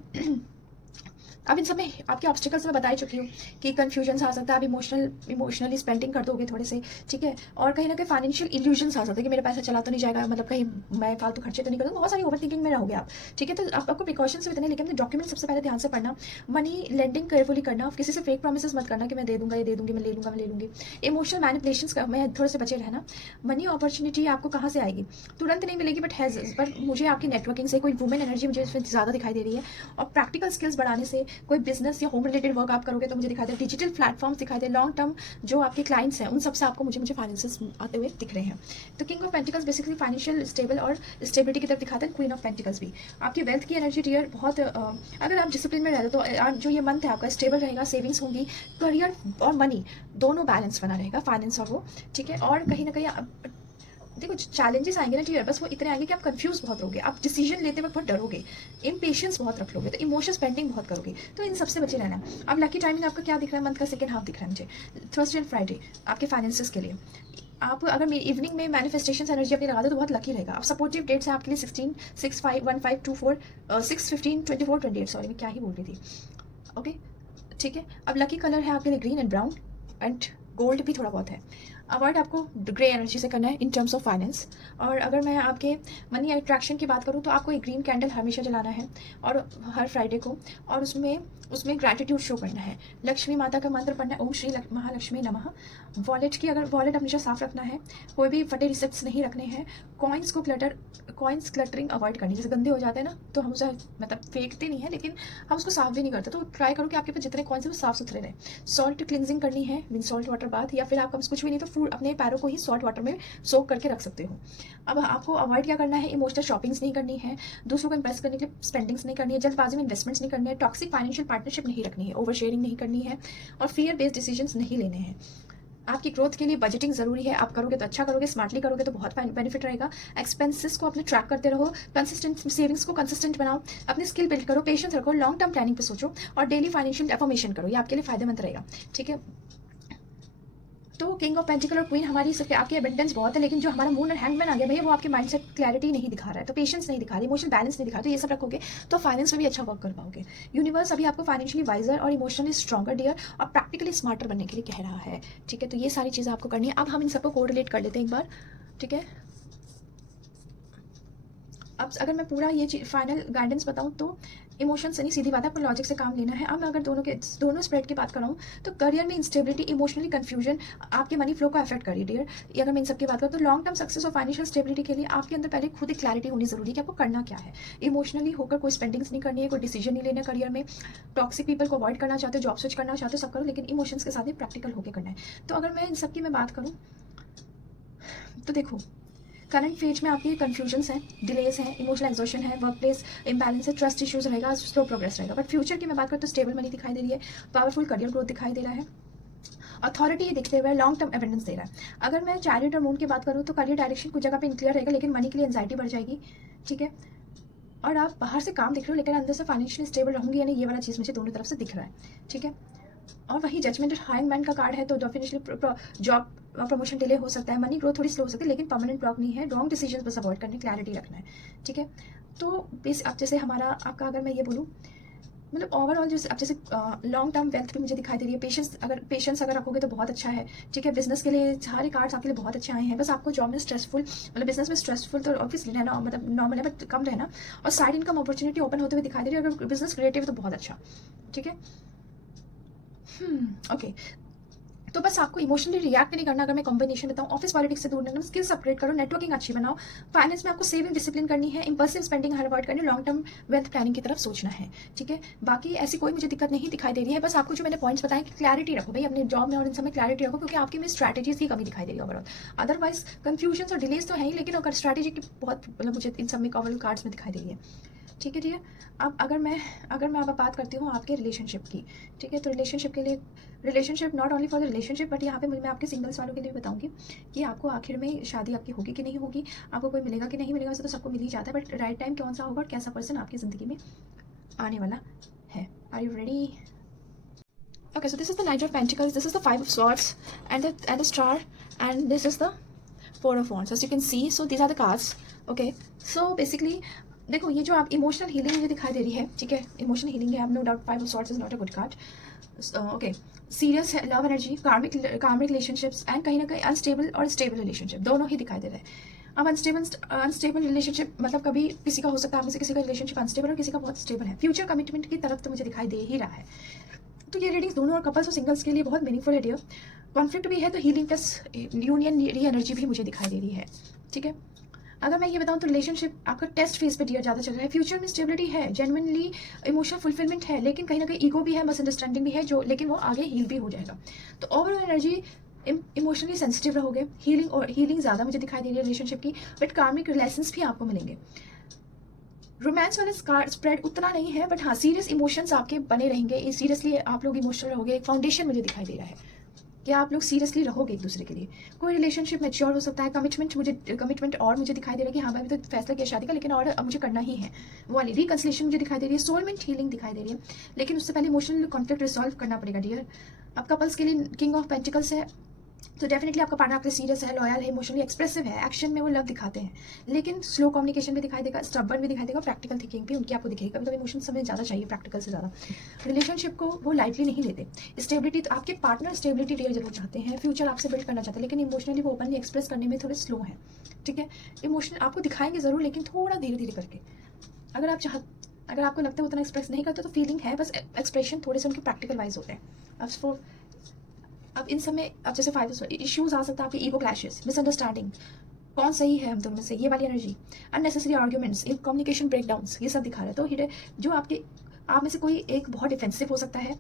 अब इन सब में आपके ऑब्स्टिकल्स मैं बता ही चुकी हूँ कि कन्फ्यूजन आ सकता है, आप इमोशनली स्पेंडिंग कर दोगे थोड़े से, ठीक है। और कहीं ना कहीं फाइनेंशियल इल्यूजन्स आ सकते हैं कि मेरा पैसा चला तो नहीं जाएगा, मतलब कहीं मैं फालतू खर्चे तो नहीं करूँगा, बहुत सारी ओवर थिंकिंग में रहोगे आप, ठीक है। तो आपको प्रिकॉशंस भी देने, लेकिन अपने डॉक्यूमेंट सबसे पहले ध्यान से पढ़ना, मनी लेंडिंग केयरफुली करना, किसी से फेक प्रॉमिसेस मत करना कि मैं दे दूंगा, ये दे दूंगी, मैं ले लूँगा, मैं ले लूँगी। इमोशनल मैनिपुलेशंस में थोड़े से बचे रहना। मनी अपॉर्चुनिटी आपको कहाँ से आएगी, तुरंत नहीं मिलेगी, पर मुझे आपकी नेटवर्किंग से कोई वुमेन एनर्जी मुझे इसमें ज़्यादा दिखाई दे रही है। और प्रैक्टिकल स्किल्स बढ़ाने से, कोई बिजनेस या होम रिलेटेड वर्क आप करोगे तो मुझे दिखाई दे, डिजिटल प्लेटफॉर्म्स दिखाई दे, लॉन्ग टर्म जो आपके क्लाइंट्स हैं उन सबसे आपको मुझे फाइनेंसेस आते हुए दिख रहे हैं। तो king of pentacles basically financial stable और स्टेबिलिटी की तरफ दिखाते हैं। क्वीन ऑफ पेंटिकल्स भी आपकी वेल्थ की एनर्जी डियर बहुत, अगर आप डिसिप्लिन में रहते तो जो ये मंथ है आपका स्टेबल रहेगा, सेविंग्स होंगी, करियर और मनी दोनों बैलेंस बना रहेगा, फाइनेंस और वो, ठीक है। और कहीं ना कहीं देखो चैलेंजेस आएंगे ना डियर, बस वो इतने आएंगे कि आप कंफ्यूज बहुत रहोगे, आप डिसीजन लेते वक्त बहुत डरोगे, इम्पेशंस बहुत रख लोगे, तो इमोशनल स्पेंडिंग बहुत करोगे, तो इन सबसे बचे रहना। अब लकी टाइमिंग आपका क्या दिख रहा है, मंथ का सेकंड हाफ दिख रहा है मुझे, थर्सडे एंड फ्राइडे आपके फाइनेंसेस के लिए। आप अगर इवनिंग में मैनिफेस्टेशन एनर्जी अपनी लगा दो तो बहुत लकी रहेगा। आप सपोर्टिव डेट्स हैं आपके लिए 16, 6, 5, 1, 5, 2, 4, 6, 15, 24, 28, सॉरी मैं क्या ही बोल रही थी, ओके, ठीक है। अब लकी कलर है आपके लिए green and brown and gold भी थोड़ा बहुत है। अवॉइड आपको ग्रे एनर्जी से करना है इन टर्म्स ऑफ फाइनेंस। और अगर मैं आपके मनी अट्रैक्शन की बात करूँ तो आपको एक ग्रीन कैंडल हमेशा जलाना है और हर फ्राइडे को, और उसमें ग्रैटिट्यूड शो करना है। लक्ष्मी माता का मंत्र पढ़ना है, ओम श्री महालक्ष्मी नमः। वॉलेट हमेशा साफ रखना है, कोई भी फटे रिसिप्ट्स नहीं रखने हैं। कॉइन्स क्लटरिंग अवॉइड करनी, जैसे गंदे हो जाते हैं ना तो हम उसे मतलब फेंकते नहीं है, लेकिन हम उसको साफ भी नहीं करते, तो ट्राई करो कि आपके पास जितने कॉइन्स हैं वो साफ सुथरे रहें। सॉल्ट क्लिनजिंग करनी है, विद सॉल्ट वाटर बाथ, या फिर आप कुछ भी नहीं तो अपने पैरों को ही सॉल्ट वाटर में सोक करके रख सकते हो। अब आपको अवॉइड क्या करना है, इमोशनल शॉपिंग्स नहीं करनी है, दूसरों को इंप्रेस करने के लिए स्पेंडिंग्स नहीं करनी है, जल्दबाजी में इन्वेस्टमेंट्स नहीं करनी है, टॉक्सिक फाइनेंशियल पार्टनरशिप नहीं रखनी है, ओवर शेयरिंग नहीं करनी है, और फियर बेस्ड डिसीजंस नहीं लेने हैं। आपकी ग्रोथ के लिए बजटिंग जरूरी है, आप करोगे तो अच्छा करोगे, स्मार्टली करोगे तो बहुत बेनिफिट रहेगा। एक्सपेंसेस को अपने ट्रैक करते रहो, कंसिस्टेंट सेविंग्स को कंसिस्टेंट बनाओ, अपनी स्किल बिल्ड करो, पेशेंस रखो, लॉन्ग टर्म प्लानिंग पे सोचो, और डेली फाइनेंशियल एफर्मेशन करो, ये आपके लिए फायदेमंद रहेगा, ठीक है। तो किंग ऑफ पेंटिकल और क्वीन हमारी सबके आपकी एबंडेंस बहुत है, लेकिन जो हमारा मून और हैंगमैन आ गया भैया वो आपके माइंडसेट क्लैरिटी नहीं दिखा रहा है, तो पेशेंस नहीं दिखा रहा है, इमोशनल बैलेंस नहीं दिखा रहा है, तो ये सब रखोगे तो फाइनेंस में भी अच्छा वर्क कर पाओगे। यूनिवर्स अभी आपको फाइनेंशियली वाइजर और इमोशनली स्ट्रॉन्गर डियर और प्रैक्टिकली स्मार्टर बनने के लिए कह रहा है, ठीक है। तो ये सारी चीज़ें आपको करनी है। अब हम इन सबको कोरिलेट कर लेते हैं एक बार, ठीक है। अब अगर मैं पूरा ये फाइनल गाइडेंस बताऊं तो इमोशन से नहीं, सीधी बात है, आपको लॉजिक से काम लेना है। अब मैं अगर दोनों स्प्रेड की बात कराऊं तो करियर में इंस्टेबिलिटी, इमोशनली कंफ्यूजन आपके मनी फ्लो को अफेक्ट करिए डियर। ये अगर मैं इन सब की बात करूँ तो लॉन्ग टर्म सक्सेस और फाइनेंशियल स्टेबिलिटी के लिए आपके अंदर पहले खुद एक क्लैरिटी होनी जरूरी है कि आपको करना क्या है। इमोशनली होकर कोई स्पेंडिंग्स नहीं करनी है, कोई डिसीजन नहीं लेना करियर में, टॉक्सिक पीपल को अवॉइड करना चाहते हो, जॉब स्विच करना चाहते हो, सब करो, लेकिन इमोशंस के साथ ही प्रैक्टिकल होकर करना है। तो अगर मैं इन सब की मैं बात करूँ तो देखो करंट फेज में आपके कंफ्यूजन्स हैं, डिलेस हैं, इमोशनल एग्जॉशन है, वर्क प्लेस इम्बैलेंस है, ट्रस्ट इश्यूज रहेगा, स्लो प्रोग्रेस रहेगा। बट फ्यूचर की मैं बात करूँ तो स्टेबल मनी दिखाई दे रही है, पावरफुल करियर ग्रोथ दिखाई दे रहा है, अथॉरिटी ये दिखते हुए लॉन्ग टर्म एविडेंस दे रहा है। अगर मैं चैरिट और मून की बात करूँ तो करियर डायरेक्शन कुछ जगह पे इनक्लियर रहेगा, लेकिन मनी के लिए एंजाइटी बढ़ जाएगी, ठीक है। और आप बाहर से काम दिख रहे हो लेकिन अंदर से फाइनेंशियली स्टेबल रहूंगी, यानी ये वाला चीज़ मुझे दोनों तरफ से दिख रहा है, ठीक है। और वही जजमेंट और हैंगमैन का कार्ड है, तो डेफिनेटली जॉब प्रमोशन डिले हो सकता है, मनी ग्रोथ थोड़ी स्लो हो सकती है, लेकिन परमानेंट ब्लॉक नहीं है। रॉन्ग डिसीजन बस अवॉइड करने, क्लैरिटी रखना है, ठीक है। तो बेस अब जैसे हमारा आपका अगर मैं ये बोलूँ मतलब ओवरऑल जैसे अब जैसे लॉन्ग टर्म वेल्थ भी मुझे दिखाई दे रही है, पेशेंस अगर रखोगे तो बहुत अच्छा है, ठीक है। बिजनेस के लिए सारे कार्ड्स आपके लिए बहुत अच्छे आए हैं, बस आपको जॉब में स्ट्रेसफुल मतलब बिजनेस में स्ट्रेसफुल तो ऑब्वियसली रहना मतलब नॉर्मल है, बट कम रहना, और साइड इनकम अपॉर्चुनिटी ओपन होते हुए दिखाई दे रही है। अगर बिजनेस क्रिएटिव है तो बहुत अच्छा, ठीक है। ओके, तो बस आपको इमोशनली रिएक्ट नहीं करना। अगर मैं कॉम्बिनेशन बताऊं, ऑफिस पॉलिटिक्स से दूर रहना, स्किल्स अपग्रेड करो, नेटवर्किंग अच्छी बनाओ, फाइनेंस में आपको सेविंग डिसिप्लिन करनी है, इंपल्सिव स्पेंडिंग हर अवॉइड करनी, लॉन्ग टर्म वेल्थ प्लानिंग की तरफ सोचना है, ठीक है। बाकी ऐसी कोई मुझे दिक्कत नहीं दिखाई दे रही है, बस आपको जो मैंने पॉइंट्स बताए कि क्लैरिटी रखो भाई अपने जॉब में और इन सब में क्लैरिटी रखो, क्योंकि आपकी में स्ट्रैटेजीज की कमी दिखाई दे रही है ओवरऑल। अदरवाइज कंफ्यूजन और डिलेज तो है ही, लेकिन अगर स्ट्रैटेजी की बहुत मतलब मुझे इन सब में ओवरऑल कार्ड्स में दिखाई दे रही है, ठीक है डियर। अब अगर मैं अब बात करती हूँ आपके रिलेशनशिप की, ठीक है। तो रिलेशनशिप के लिए, relationship not only for the relationship, but यहाँ पे मैं आपके सिंगल्स वालों के लिए बताऊंगी कि आपको आखिर में शादी आपकी होगी कि नहीं होगी, आपको कोई मिलेगा कि नहीं मिलेगा, वैसे तो सबको मिल ही जाता है, बट राइट टाइम कौन सा होगा और कैसा पर्सन आपकी ज़िंदगी में आने वाला है। Are you ready? Okay, so this is the Knight of Pentacles, this is the Five of Swords, and the Star, and this is the Four of Wands. As you can see, so these are the cards. Okay, so basically देखो ये जो आप emotional healing मुझे दिखाई दे रही है, ठीक है, इमोशनल हीलिंग है, no doubt 5 of swords is not a good card. Okay, serious है, love energy, karmic relationships and कहीं ना कहीं अनस्टेबल और स्टेबल रिलेशनशिप दोनों ही दिखाई दे रहे हैं। अब अनस्टेबल रिलेशनशिप मतलब कभी किसी का हो सकता है, आप में से किसी का रिलेशनशिप अनस्टेबल और किसी का बहुत स्टेबल है। फ्यूचर कमिटमेंट की तरफ तो मुझे दिखाई दे ही रहा है। तो ये रीडिंग्स दोनों और कपल्स और सिंगल्स के लिए बहुत मीनिंगफुल है डियर। कॉन्फ्लिक्ट भी है तो हीलिंग प्लस यूनियन री एनर्जी भी मुझे दिखाई दे रही है, ठीक है। अगर मैं ये बताऊं तो रिलेशनशिप आपका टेस्ट फेज पे डियर ज़्यादा चल रहा है। फ्यूचर में स्टेबिलिटी है, जेन्युइनली इमोशनल फुलफिलमेंट है, लेकिन कहीं ना कहीं ईगो भी है, मिसअंडरस्टैंडिंग भी है जो, लेकिन वो आगे हील भी हो जाएगा। तो ओवरऑल एनर्जी इमोशनली सेंसिटिव रहोगे, हीलिंग ज़्यादा मुझे दिखाई दे रही है रिलेशनशिप की, बट कार्मिक रिलेशंस भी आपको मिलेंगे। रोमांस वाला स्प्रेड उतना नहीं है, बट हाँ सीरियस इमोशंस आपके बने रहेंगे, सीरियसली आप लोग इमोशनल रहोगे। एक फाउंडेशन मुझे दिखाई दे रहा है कि आप लोग सीरियसली रहोगे एक दूसरे के लिए। कोई रिलेशनशिप मैच्योर हो सकता है, कमिटमेंट और मुझे दिखाई दे रहा है कि हाँ मैं अभी तो फैसला किया शादी का, लेकिन और मुझे करना ही है, वो वाली रिकंसिलेशन मुझे दिखाई दे रही है। सोलमेंट हीलिंग दिखाई दे रही है, लेकिन उससे पहले इमोशनल कॉन्फ्लिक्ट रिजॉल्व करना पड़ेगा डियर। अब कपल्स के लिए किंग ऑफ पेंटिकल्स है, तो डेफिनेटली आपका पार्टनर आपके सीरियस है, लॉयल है, इमोशनली एक्सप्रेसिव है, एक्शन में वो लव दिखाते हैं, लेकिन स्लो कम्युनिकेशन भी दिखाई देगा, स्टबर्न भी दिखाई देगा, प्रैक्टिकल थिंकिंग भी उनकी आपको दिखेगी। कभी कभी इमोशन समय ज़्यादा चाहिए प्रैक्टिकल से ज़्यादा। रिलेशनशिप को वो लाइटली नहीं लेते। स्टेबिलिटी, तो आपके पार्टनर स्टेबिलिटी डियर जरूर चाहते हैं, फ्यूचर आपसे बिल्ड करना चाहते हैं, लेकिन इमोशनली वो ओपनली एक्सप्रेस करने में थोड़े स्लो हैं, ठीक है। इमोशनल आपको दिखाएंगे ज़रूर, लेकिन थोड़ा धीरे धीरे करके। अगर आपको लगता है उतना एक्सप्रेस नहीं करते तो फीलिंग है, बस एक्सप्रेशन थोड़े से उनके प्रैक्टिकल वाइज होते हैं। अब इन समय अब जैसे 5 इश्यूज आ सकता है आपकी, ईगो क्लैशेस, मिसअंडरस्टैंडिंग, कौन सही है हम दोनों में से, ये वाली energy, unnecessary arguments, in communication breakdowns, ये सब दिखा रहा है। तो जो आप में से कोई एक बहुत डिफेंसिव हो सकता है,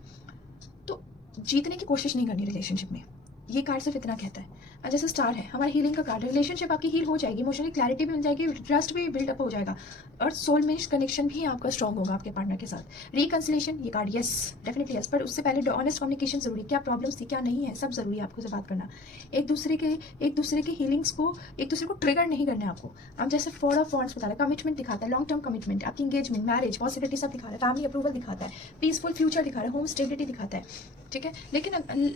तो जीतने की कोशिश नहीं करनी रिलेशनशिप में, ये कार्ड सिर्फ इतना कहता है। और जैसे स्टार है हमारा हीलिंग का कार्ड, रिलेशनशिप आपकी हील हो जाएगी, इमोशनली क्लैरिटी भी मिल जाएगी, ट्रस्ट भी बिल्डअप हो जाएगा, और सोलमेट कनेक्शन भी आपका स्ट्रॉन्ग होगा आपके पार्टनर के साथ। रिकंसिलेशन ये कार्ड, यस डेफिनेटली यस, पर उससे पहले ऑनेस्ट कम्युनिकेशन जरूरी, क्या प्रॉब्लम्स थी क्या नहीं है सब जरूरी है आपको से बात करना। एक दूसरे के हीलिंग्स को, एक दूसरे को ट्रिगर नहीं करना है आपको। अब जैसे 4 ऑफ वॉन्ड्स बता रहा है, कमिटमेंट दिखाता है, लॉन्ग टर्म कमिटमेंट, आपकी एंगेजमेंट, मैरिज पॉसिबिलिटी सब दिखा रहा है, फैमिली अप्रूवल दिखाता है, पीसफुल फ्यूचर दिखा रहा है, होम स्टेबिलिटी दिखाता है, ठीक है। लेकिन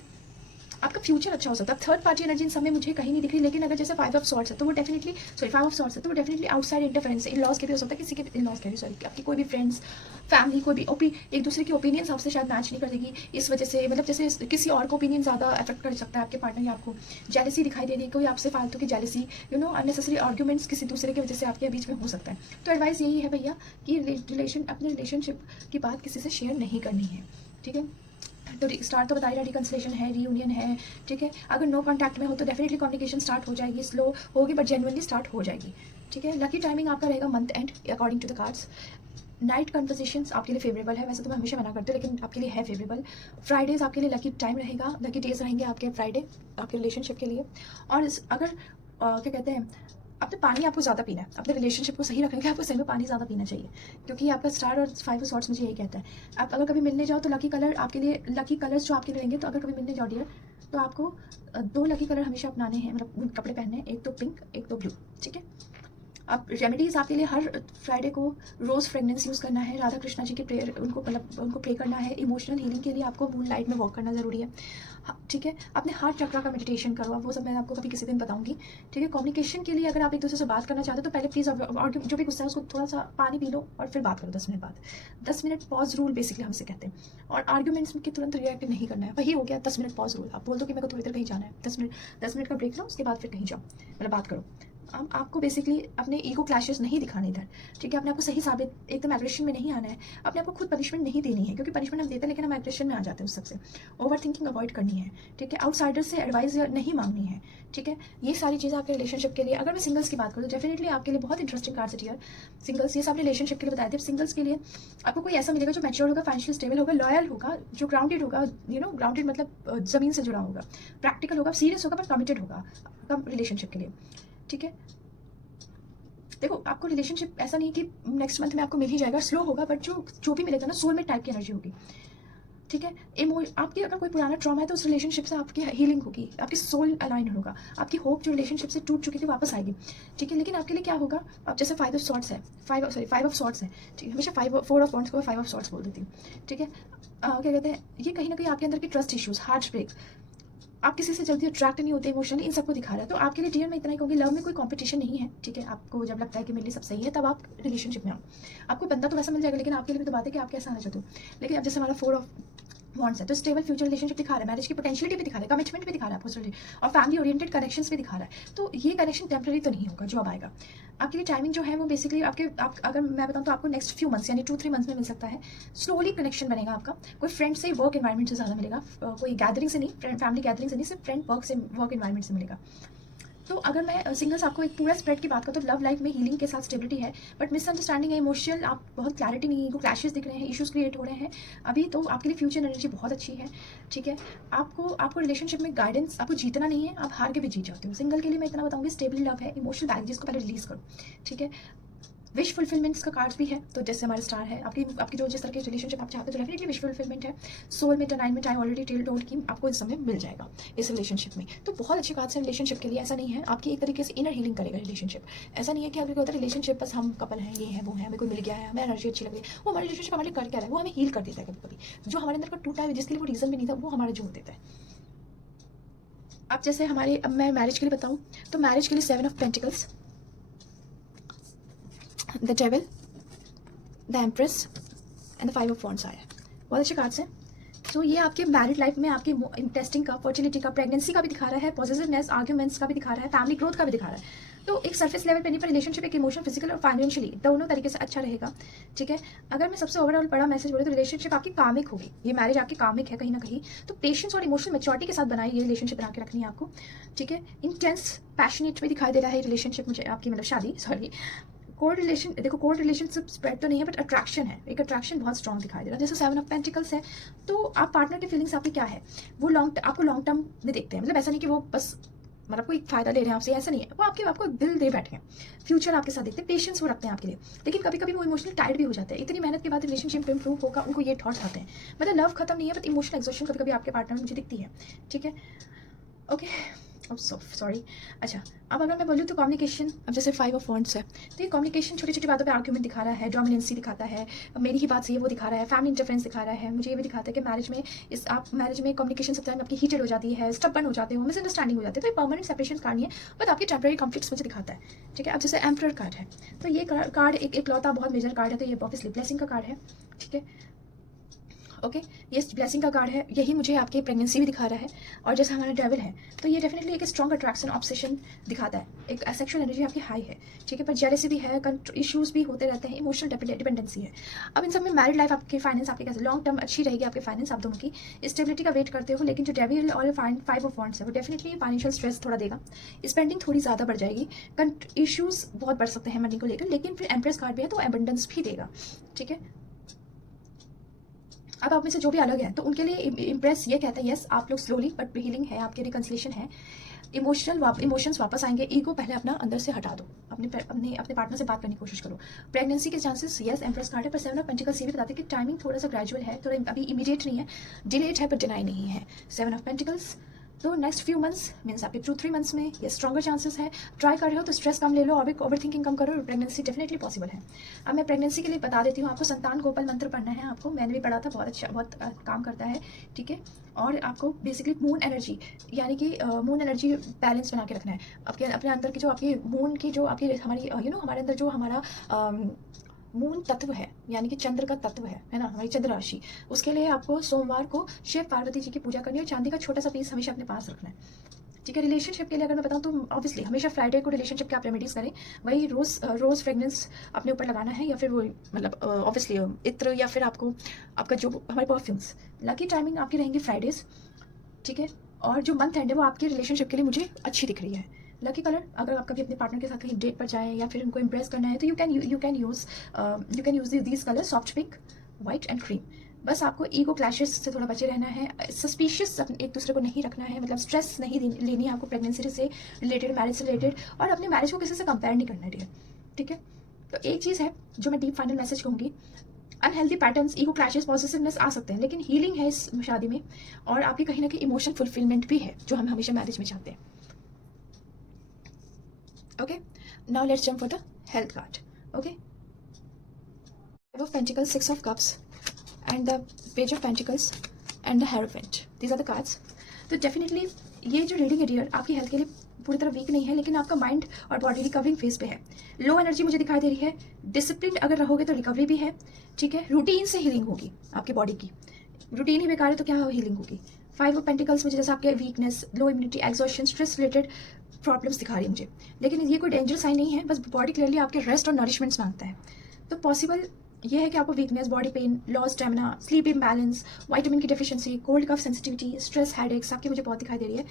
आपका फ्यूचर अच्छा हो सकता है। थर्ड पार्टी एनर्जी इन सब में मुझे कहीं नहीं दिख रही, लेकिन अगर जैसे 5 ऑफ सॉर्ड्स है तो वो डेफिनेटली 5 ऑफ सॉर्ड्स है तो वो डेफिनेटली आउटसाइड इंटरफेरेंस है, इन लॉज के भी हो सकता है, किसी के इन लॉज के भी, सॉरी आपकी कोई भी फ्रेंड्स फैमिली कोई भी एक दूसरे की ओपिनियंस आपसे शायद मैच नहीं करेगी, इस वजह से मतलब जैसे किसी और को ओपिनियन ज़्यादा अफेक्ट कर सकता है आपके पार्टनर या आपको। जेलसी दिखाई दे रही है, कोई आपसे फालतू की जेलसी, अननेसेसरी आर्ग्यूमेंट्स किसी दूसरे की वजह से आपके बीच में हो सकता है। तो एडवाइस यही है भैया कि अपने रिलेशनशिप की बात किसी से शेयर नहीं करनी है, ठीक है। तो स्टार्ट तो बताइए, रिकंसिलेशन है, रीयूनियन है, ठीक है। अगर नो कॉन्टैक्ट में हो तो डेफिनेटली कम्युनिकेशन स्टार्ट हो जाएगी, स्लो होगी बट जेन्युइनली स्टार्ट हो जाएगी, ठीक है। लकी टाइमिंग आपका रहेगा month end according to the cards. Night conversations आपके लिए फेवरेबल है, वैसे तो मैं हमेशा मना करती हूँ लेकिन आपके लिए है फेवरेबल। फ्राइडेज आपके लिए लकी टाइम रहेगा, लकी डेज रहेंगे आपके फ्राइडे आपके रिलेशनशिप के लिए। और अगर क्या कहते हैं, अपने पानी आपको ज़्यादा पीना है, अपने रिलेशनशिप को सही रखने के लिए आपको सही में पानी ज़्यादा पीना चाहिए, क्योंकि आपका स्टार और 5 ऑफ सॉर्ड्स मुझे यही कहता है। आप अगर कभी मिलने जाओ तो लकी कलर आपके लिए, लकी कलर्स जो आपके लिए रहेंगे, तो अगर कभी मिलने जाओ डियर तो आपको 2 लकी कलर हमेशा अपनाने हैं, मतलब कपड़े पहनने हैं, एक तो पिंक एक तो ब्लू, ठीक है। अब रेमेडीज़ आपके लिए हर फ्राइडे को रोज़ फ्रेगनेंस यूज़ करना है, राधा कृष्णा जी की प्रेयर उनको प्रे करना है। इमोशनल हीलिंग के लिए आपको मून लाइट में वॉक करना ज़रूरी है, ठीक है। अपने हार्ट चक्रा का मेडिटेशन करो, वो सब मैं आपको कभी किसी दिन बताऊंगी, ठीक है। कम्युनिकेशन के लिए अगर आप एक दूसरे से बात करना चाहते हो तो पहले प्लीज़ और जो भी गुस्सा है उसको थोड़ा सा पानी पी लो और फिर बात करो 10 मिनट बाद। 10 मिनट पॉज रूल बेसिकली हमसे कहते हैं। और आर्ग्यूमेंट्स की तुरंत रिएक्ट नहीं करना है, वही हो गया 10 मिनट पॉज रूल। आप बोल दो कि मेरे को थोड़ी देर कहीं जाना है, 10 मिनट का ब्रेक लो, उसके बाद फिर कहीं जाओ, मतलब बात करो। आपको बेसिकली अपने ईगो क्लैशेस नहीं दिखाने इधर, ठीक है। अपने आपको सही साबित, एकदम एग्रेशन में नहीं आना है, अपने आपको खुद पनिशमेंट नहीं देनी है, क्योंकि पनिशमेंट हम देते हैं लेकिन हम एग्रेशन में आ जाते हैं उस सबसे। ओवर थिंकिंग अवॉइड करनी है, ठीक है। आउटसाइडर से एडवाइस नहीं मांगनी है, ठीक है। ये सारी चीज़ें आपके रिलेशनशिप के लिए। अगर मैं सिंगल्स की बात करूँ तो डेफिनेटली आपके लिए बहुत इंटरेस्टिंग कार्ड्स है यार सिंगल्स। ये सब रिलेशनशिप के लिए बताए थे। सिंगल्स के लिए आपको कोई ऐसा मिलेगा जो मैच्योर होगा, फाइनेंशियल स्टेबल होगा, लॉयल होगा, जो ग्राउंडेड होगा, ग्राउंडेड मतलब ज़मीन से जुड़ा होगा, प्रैक्टिकल होगा, सीरियस होगा पर कमिटेड होगा कम रिलेशनशिप के लिए, ठीक है। देखो आपको रिलेशनशिप ऐसा नहीं कि नेक्स्ट मंथ में आपको मिल ही जाएगा, स्लो होगा, बट जो भी मिलेगा ना सोलमेट टाइप की एनर्जी होगी, ठीक है। आपकी अगर कोई पुराना ट्रॉमा है तो उस रिलेशनशिप से आपकी हीलिंग होगी, आपकी सोल अलाइन होगा, आपकी होप जो रिलेशनशिप से टूट चुकी थी वापस आएगी, ठीक है। लेकिन आपके लिए क्या होगा, अब जैसे 5 ऑफ सॉर्ड्स है, 5 ऑफ सॉर्ड्स है, ठीक है। हमेशा 4 ऑफ वॉन्ड्स को 5 ऑफ सॉर्ड्स बोल देती हूँ, ठीक है। क्या कहते हैं, ये कहीं ना कहीं आपके अंदर के ट्रस्ट इश्यूज, हार्ट ब्रेक, आप किसी से जल्दी अट्रैक्ट नहीं होते इमोशनली, इन सबको दिखा रहा है। तो आपके लिए डियर मैं इतना ही कहूँगी, लव में कोई कंपटीशन नहीं है, ठीक है। आपको जब लगता है कि मेरे लिए सब सही है, तब आप रिलेशनशिप में आओ। आपको बंदा तो वैसा मिल जाएगा, लेकिन आपके लिए भी तो बात है कि आप कैसा आना चाहते हो। लेकिन अब जैसे हमारा 4 ऑफ वॉन्ट्स है, तो स्टेबल फ्यूचर रिलेशनशिप दिखा रहा है, मैरिज की पोटेंशियलिटी भी दिखा रहा है, कमिटमेंट भी दिखा रहा है आपको, और फैमिली ओरिएंटेड कनेक्शंस भी दिखा रहा है। तो ये कनेक्शन टेम्पररी तो नहीं होगा, जो अब आएगा आपके लिए टाइमिंग जो है वो बेसिकली अगर मैं बताऊँ तो आपको नेक्स्ट फ्यू मंथ्स यानी 2-3 मंथ्स में मिल सकता है। स्लोली कनेक्शन बनेगा आपका, कोई फ्रेंड से, वर्क एनवायरनमेंट से ज़्यादा मिलेगा, कोई गैदरिंग से नहीं, फैमिली गैदरिंग से नहीं, सिर्फ फ्रेंड वर्क एनवायरनमेंट से मिलेगा। तो अगर मैं सिंगल्स आपको एक पूरा स्प्रेड की बात करूँ तो लव लाइफ में हीलिंग के साथ स्टेबिलिटी है, बट मिसअंडरस्टैंडिंग है, इमोशनल आप बहुत क्लैरिटी नहीं है, क्लैशेस दिख रहे हैं, इश्यूज क्रिएट हो रहे हैं अभी। तो आपके लिए फ्यूचर एनर्जी बहुत अच्छी है, ठीक है। आपको रिलेशनशिप में गाइडेंस, आपको जीतना नहीं है, आप हार के भी जीत जाते हो। सिंगल के लिए मैं इतना बताऊंगी, स्टेबल लव है, इमोशनल बैगेजेस को पहले रिलीज करो, ठीक है। विश फुलफिलमेंट्स का कार्ड्स भी है, तो जैसे हमारे स्टार है, आपकी जो जिस तरह की रिलेशनशिप आप चाहते हो, तो डेफिनेटली विश फुलफिलमेंट है। Soulmate alignment I already told कि आपको इस समय मिल जाएगा इस रिलेशनशिप में। तो बहुत अच्छे कार्ड्स हैं रिलेशनशिप के लिए। ऐसा नहीं है, आपकी एक तरीके से इनर हीलिंग करेगा रिलेशनशिप। ऐसा नहीं है कि आपको होता है रिलेशनशिप बस हम कपल हैं, ये है वो है, हमें कोई मिल गया है, हमें एनर्जी अच्छी लग रही है, वो हमारे रिलेशनशिप हमारे लिए कर क्या रहा है, वो हमें हील कर देता है। कभी कभी जो हमारे अंदर का टूटा है, जिसके लिए वो रीज़न भी नहीं था, वो हमारा जोड़ देता है। अब जैसे अब मैं मैरिज के लिए बताऊँ तो मैरिज के लिए 7 of pentacles, the devil, the empress and the 5 of wands आया। बहुत अच्छे कार्ड्स हैं। तो ये आपके मैरिड लाइफ में आपकी टेस्टिंग का, फर्टिलिटी का, प्रेगनेंसी का भी दिखा रहा है, पॉजिटिवनेस, आर्ग्यूमेंट्स का भी दिखा रहा है, फैमिली ग्रोथ का भी दिखा रहा है। तो एक सरफेस लेवल पे नहीं, पर रिलेशनशिप एक इमोशन, फिजिकल और फाइनेंशियली दोनों तरीके से अच्छा रहेगा, ठीक है। अगर मैं सबसे ओवरऑल बड़ा मैसेज बोले तो रिलेशनशिप आपकी कामिक होगी, ये मैरिज आपकी कामिक है कहीं ना कहीं। तो पेशेंस और इमोशनल मैच्योरिटी के साथ बनाई ये रिलेशनशिप बना के रखनी है आपको, ठीक है। इंटेंस पैशनेट भी दिखाई दे रहा है रिलेशनशिप मुझे, आपकी मतलब शादी, सॉरी। कोड रिलेशन, देखो कोड रिलेशनशिप स्प्रेड तो नहीं है, बट अट्रैक्शन है, एक अट्रैक्शन बहुत स्ट्रॉन्ग दिखाई दे रहा है। जैसे 7 ऑफ पेंटिकल्स है, तो आप पार्टनर की फीलिंग्स आपकी क्या है, वो आपको लॉन्ग टर्म में देखते हैं। मतलब ऐसा नहीं कि वो बस मतलब कोई फायदा ले रहे हैं आपसे, ऐसा नहीं है। वो आपको दिल दे बैठे हैं, फ्यूचर आपके साथ देखते हैं, पेशेंस वो रखते हैं आपके लिए। लेकिन कभी कभी वो इमोशनल टायर्ड भी हो जाते हैं, इतनी मेहनत के बाद रिलेशनशिप इंप्रूव होगा, उनको ये थॉट्स आते हैं। मतलब लव खत्म नहीं है, बट इमोशनल एग्जॉशन कभी कभी आपके पार्टनर में मुझे दिखती है, ठीक है। Okay, sorry. अच्छा, अब अगर मैं बोलूँ तो कम्युनिकेशन, अब जैसे 5 ऑफ वॉन्ड्स है, तो ये कम्युनिकेशन छोटी छोटी बातों पे आर्ग्यूमेंट दिखा रहा है, डोमिनेंसी दिखाता है, मेरी ही बात सही है वो दिखा रहा है, फैमिली इंटरफेरेंस दिखा रहा है। मुझे ये भी दिखाता है कि मैरिज में कम्युनिकेशन सब टाइम आपकी हीटेड हो जाती है, स्टबर्न हो जाते हो, मिसअंडरस्टैंडिंग हो जाती है। तो ये परमानेंट सेपरेशन कार्ड नहीं है, बट आपकी टेम्पररी कॉन्फ्लिक्ट्स मुझे दिखाता है, ठीक है। अब जैसे एम्परर कार्ड है, तो ये कार्ड एक लौता बहुत मेजर कार्ड है, तो ये ऑब्वियसली ब्लेसिंग का कार्ड है, ठीक है। ओके, ये ब्लेसिंग का कार्ड है, यही मुझे आपकी प्रेगनेंसी भी दिखा रहा है। और जैसे हमारा डेविल है, तो ये डेफिनेटली एक स्ट्रॉन्ग अट्रैक्शन, ऑब्सेशन दिखाता है, एक सेक्सुअल एनर्जी आपकी हाई है, ठीक है। पर जेलसी भी है, इश्यूज भी होते रहते हैं, इमोशनल डिपेंडेंसी है। अब इन सब में मैरिड लाइफ आपकी फाइनेंस आपकी कैसे लॉन्ग टर्म अच्छी रहेगी, आपके फाइनेंस आप दोनों की स्टेबिलिटी का वेट करते हो। लेकिन जो डेविल और 5 ऑफ वॉन्ड्स है, वो डेफिनेटली फाइनेंशियल स्ट्रेस थोड़ा देगा, स्पेंडिंग थोड़ी ज़्यादा बढ़ जाएगी, इश्यूज बहुत बढ़ सकते हैं मनी को लेकर। लेकिन फिर एम्प्रेस कार्ड भी है, तो एबंडेंस भी देगा, ठीक है। अब आप में से जो भी अलग है, तो उनके लिए इम्प्रेस ये कहता है, यस आप लोग स्लोली बट हीलिंग है, आपके रिकन्सिलेशन है, इमोशंस वापस आएंगे, ईगो पहले अपना अंदर से हटा दो, अपने पार्टनर से बात करने की कोशिश करो। प्रेगनेंसी के चांसेस, यस एम्प्रेस कार्ड है, पर 7 ऑफ पेंटिकल्स ये भी बताते हैं कि टाइमिंग थोड़ा सा ग्रेजुअल है, थोड़ा अभी इमीडिएट नहीं है, डिलेड है, पर डिनाई नहीं है। 7 ऑफ पेंटिकल्स, तो नेक्स्ट फ्यू मंथ्स मीन्स आपके 2-3 मंथ्स में ये स्ट्रॉन्गर चांसेस है। ट्राई कर रहे हो तो स्ट्रेस कम ले लो, और ओवर थिंकिंग कम करो, प्रेगनेंसी डेफिनेटली पॉसिबल है। अब मैं प्रेगनेंसी के लिए बता देती हूँ, आपको संतान गोपाल मंत्र पढ़ना है, आपको मैंने भी पढ़ा था, बहुत अच्छा, बहुत काम करता है, ठीक है। और आपको बेसिकली मून एनर्जी, यानी कि मून एनर्जी बैलेंस बना के रखना है, अपने अंदर की जो आपकी मून की जो आपकी हमारी हमारे अंदर जो हमारा मून तत्व है, यानी कि चंद्र का तत्व है ना, हमारी चंद्र राशि, उसके लिए आपको सोमवार को शिव पार्वती जी की पूजा करनी है, और चांदी का छोटा सा पीस हमेशा अपने पास रखना है, ठीक है। रिलेशनशिप के लिए अगर मैं बताऊँ तो ऑब्वियसली हमेशा फ्राइडे को रिलेशनशिप के आप रेमेडीज करें, वही रोज़ फ्रेगनेंस अपने ऊपर लगाना है, या फिर वो मतलब ऑब्वियसली इत्र, या फिर आपका जो हमारे परफ्यूम्स। लकी टाइमिंग आपकी रहेंगी फ्राइडेज, ठीक है। और जो मंथ एंड है वो आपके रिलेशनशिप के लिए मुझे अच्छी दिख रही है। लकी कलर, अगर आप कभी अपने पार्टनर के साथ कहीं डेट पर जाएं या फिर उनको इम्प्रेस करना है, तो you can use these colour, soft pink, white and cream. बस आपको ईगो क्लैशेस से थोड़ा बचे रहना है, सस्पिशियस एक दूसरे को नहीं रखना है, मतलब स्ट्रेस नहीं लेनी है आपको प्रेगनेंसी से रिलेटेड, मैरिज से रिलेटेड, और अपने मैरिज को किसी से कंपेयर नहीं करना है, ठीक है। तो एक चीज़ है जो मैं डीप फाइनल मैसेज कहूँगी, unhealthy patterns, ego clashes, positiveness आ सकते हैं, लेकिन हीलिंग है इस शादी में, और आपकी कहीं ना कहीं इमोशन फुलफिलमेंट भी है, जो हम हमेशा मैरिज में चाहते हैं। Okay, now let's jump for the health card. Okay, 5 of Pentacles, 6 of Cups, and the Page of Pentacles and the Hierophant. These are the cards. तो डेफिनेटली ये जो रीडिंग है डियर आपकी हेल्थ के लिए पूरी तरह वीक नहीं है, लेकिन आपका माइंड और बॉडी रिकवरिंग फेज पे है। लो एनर्जी मुझे दिखाई दे रही है। डिसिप्लिन अगर रहोगे तो रिकवरी भी है, ठीक है। रूटीन से हीलिंग होगी आपकी बॉडी की। रूटीन ही बेकार है तो क्या हीलिंग होगी। 5 ऑफ पेंटिकल्स मुझे जैसे आपके वीकनेस, लो immunity, exhaustion, stress related problems दिखा रही है मुझे, लेकिन ये कोई डेंजर साइन नहीं है, बस बॉडी क्लियरली आपके रेस्ट और नरिशमेंट्स मांगता है। तो पॉसिबल ये है कि आपको weakness, body pain, loss stamina, sleep imbalance, vitamin की deficiency, cold cough sensitivity, stress, headaches आपकी मुझे बहुत दिखाई दे रही है।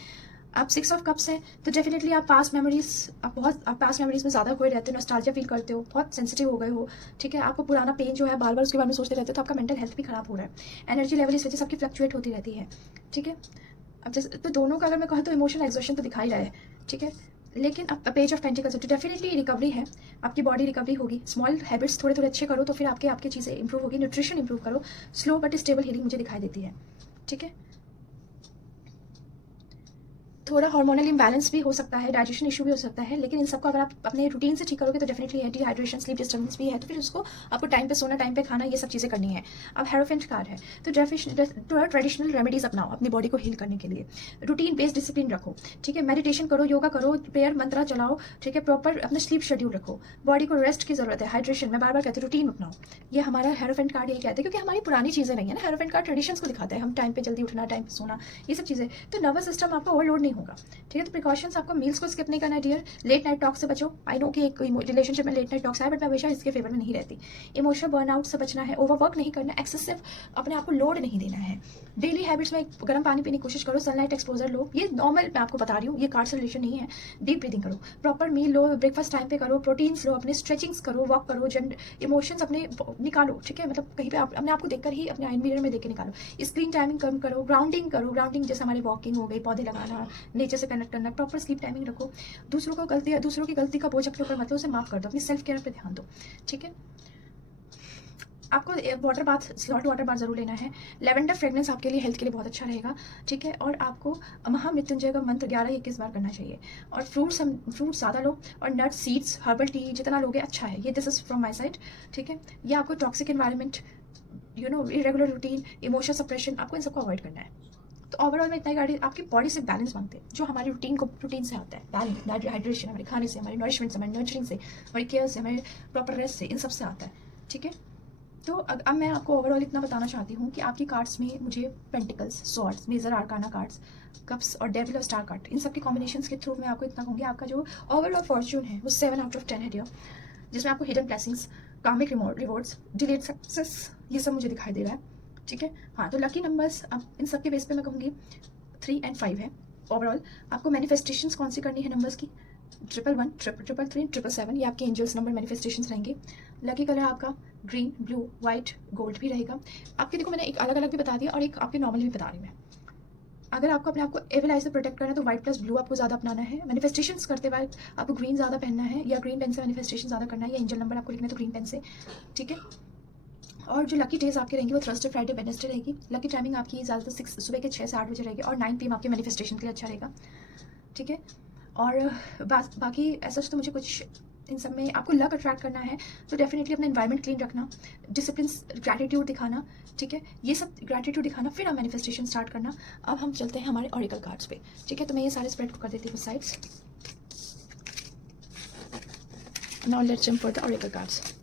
आप 6 ऑफ कप्स हैं तो डेफिनेटली आप पास्ट मेमोरीज, आप पास्ट मेमोरीज में ज़्यादा खोए रहते हो, नॉस्टैल्जिया फील करते हो, बहुत सेंसिटिव हो गए हो, ठीक है। आपको पुराना पेन जो है बार बार उसके बारे में सोचते रहते हो, तो आपका मेंटल हेल्थ भी खराब हो रहा है। एनर्जी लेवल इस वजह से आपकी फ्लक्चुएट होती रहती है, ठीक है। अब जैसे तो दोनों का अगर मैं कहूँ तो इमोशनल एग्जॉशन तो दिखा ही रहा है, ठीक है। लेकिन अब पेज ऑफ पेंटिकल्स तो डेफिनेटली रिकवरी है, आपकी बॉडी रिकवरी होगी। स्मॉल हैबिट्स थोड़े थोड़े अच्छे करो तो फिर आपकी चीज़ें इंप्रूव होगी। न्यूट्रिशन इंप्रूव करो, स्लो बट स्टेबल हीलिंग मुझे दिखाई देती है, ठीक है। थोड़ा हार्मोनल इम्बैलेंस भी हो सकता है, डाइजेशन इशू भी हो सकता है, लेकिन इन सबको अगर आप अपने रूटीन से ठीक करोगे तो डेफिनेटली है। डिहाइड्रेशन, स्लीप डिस्टर्बेंस भी है, तो फिर उसको आपको टाइम पे सोना, टाइम पे खाना, ये सब चीज़ें करनी है। अब हेरोफेंट कार्ड है तो थोड़ा ट्रेडिशनल रेमेडीज अपनाओ अपनी बॉडी को हील करने के लिए। रूटीन बेस्ड डिसिप्लिन रखो, ठीक है। मेडिटेशन करो, योगा करो, प्रेयर मंत्रा चलाओ, ठीक है। प्रॉपर अपना स्लीप शेड्यूल रखो, बॉडी को रेस्ट की जरूरत है, हाइड्रेशन, मैं बार बार कहती हूँ रूटीन अपनाओ। ये हमारा हेरोफेंट कार्ड यही कहते हैं, क्योंकि हमारी पुरानी चीज़ें नहीं है ना। हेरोफेंट कार्ड ट्रेडिशंस को दिखाता है, हम टाइम पे जल्दी उठना, टाइम पे सोना, ये सब चीज़ें। तो नर्वस सिस्टम आपका ओवरलोड नहीं होगा, ठीक है। तो प्रिकॉशंस आपको मील्स को स्किप नहीं करना है डियर। लेट नाइट टॉक से बचो। आई नो कि एक रिलेशनशिप में लेट नाइट टॉक्स है, बट मैं हमेशा इसके फेवर में नहीं रहती। इमोशनल बर्नआउट से बचना है, ओवरवर्क नहीं करना, एक्सेसिव अपने आप को लोड नहीं देना है। डेली हैबिट्स में गर्म पानी पीने की कोशिश करो, सनलाइट एक्सपोजर लो, ये नॉर्मल मैं आपको बता रही हूँ, ये कार्ड से रिलेशन नहीं है। डीप ब्रीदिंग करो, प्रॉपर मील लो, ब्रेकफास्ट टाइम पे करो, प्रोटीन्स लो, अपने स्ट्रेचिंग्स करो, वॉक करो, इमोशंस अपने निकालो, ठीक है। मतलब कहीं पे अपने आप को देखकर ही अपने आई मिरर में देख के निकालो। स्क्रीन टाइमिंग कम करो, ग्राउंडिंग करो, ग्राउंडिंग जैसे हमारे वॉकिंग हो गई, पौधे लगाना, नेचर से कनेक्ट करना, प्रॉपर स्लीप टाइमिंग रखो। दूसरों की गलती का बोझ अपने ऊपर मत लो, उसे माफ कर दो, अपनी सेल्फ केयर पे ध्यान दो, ठीक है। आपको water bath, salt water bath जरूर लेना है। लेवेंडर फ्रेग्रेंस आपके लिए हेल्थ के लिए बहुत अच्छा रहेगा, ठीक है। और आपको महामृत्युंजय का मंत्र 11-21 बार करना चाहिए। और फ्रूट्स ज़्यादा लो, और नट्स, सीड्स, हर्बल टी जितना लोगे अच्छा है। ये this is from my side, ठीक है। ये आपको toxic environment, irregular routine, emotional suppression, आपको इन सबको अवॉइड करना है। तो ओवरऑल में इतना ही गाड़ी आपकी बॉडी से बैलेंस मांगते हैं, जो हमारी रूटीन से आता है। बैलेंस, हाइड्रेशन हमारे खाने से, हमारे नरिशमेंट से, हमारी नर्चरिंग से, हमारी केयर से, हमारे प्रॉपर रेस्ट से, इन सब से आता है, ठीक है। तो अब मैं आपको ओवरऑल इतना बताना चाहती हूँ कि आपकी कार्ड्स में मुझे pentacles, swords, major arcana cards, cups और डेविल और स्टार कार्ड, इन सब के कॉम्बिनेशंस के थ्रू मैं आपको इतना कहूँगी, आपका जो ओवरऑल फॉर्च्यून है वो 7 आउट ऑफ 10 है डियर, जिसमें आपको hidden blessings, comic rewards, delayed success, ये सब मुझे दिखाई दे रहा है, ठीक है। हाँ, तो लकी नंबर्स अब इन सब के बेस पे मैं कहूँगी 3 और 5 है। ओवरऑल आपको मैनिफेस्टेशंस कौन सी करनी है नंबर्स की, 111, 333, 777, ये आपके एंजल्स नंबर मैनिफेस्टेशंस रहेंगे। लकी कलर आपका ग्रीन, ब्लू, वाइट, गोल्ड भी रहेगा। आपके देखो मैंने एक अलग अलग भी बता दिया और एक आपके नॉर्मल भी बता रही मैं। अगर आपको अपने आप को एविल आई से प्रोटेक्ट करना है तो व्हाइट प्लस ब्लू आपको ज़्यादा अपनाना है। मैनिफेस्टेशंस करते वक्त आपको ग्रीन ज़्यादा पहनना है, या ग्रीन पेन से मैनिफेस्टेशन ज़्यादा करना है, या एंजल नंबर आपको लिखना है तो ग्रीन पेन से, ठीक है। और जो लकी डेज आपके रहेंगे वो थर्सडे, फ्राइडे, वेडनेसडे रहेगी। लकी टाइमिंग आपकी ज़्यादातर 6 सुबह के 6 से 8 बजे रहेगी, और 9 PM आपके मैनिफेस्टेशन के लिए अच्छा रहेगा, ठीक है। और बाकी ऐसा तो मुझे कुछ इन सब में आपको लक अट्रैक्ट करना है तो डेफिनेटली अपना एनवायरनमेंट क्लीन रखना, डिसिप्लिन, ग्रैटिट्यूड दिखाना, ठीक है। ये सब ग्रैटिट्यूड दिखाना, फिर आप मैनिफेस्टेशन स्टार्ट करना। अब हम चलते हैं हमारे ऑरिकल कार्ड्स पे, ठीक है। तो मैं ये सारे स्प्रेड कर देती हूँ sides. Now let's jump for the auricle cards.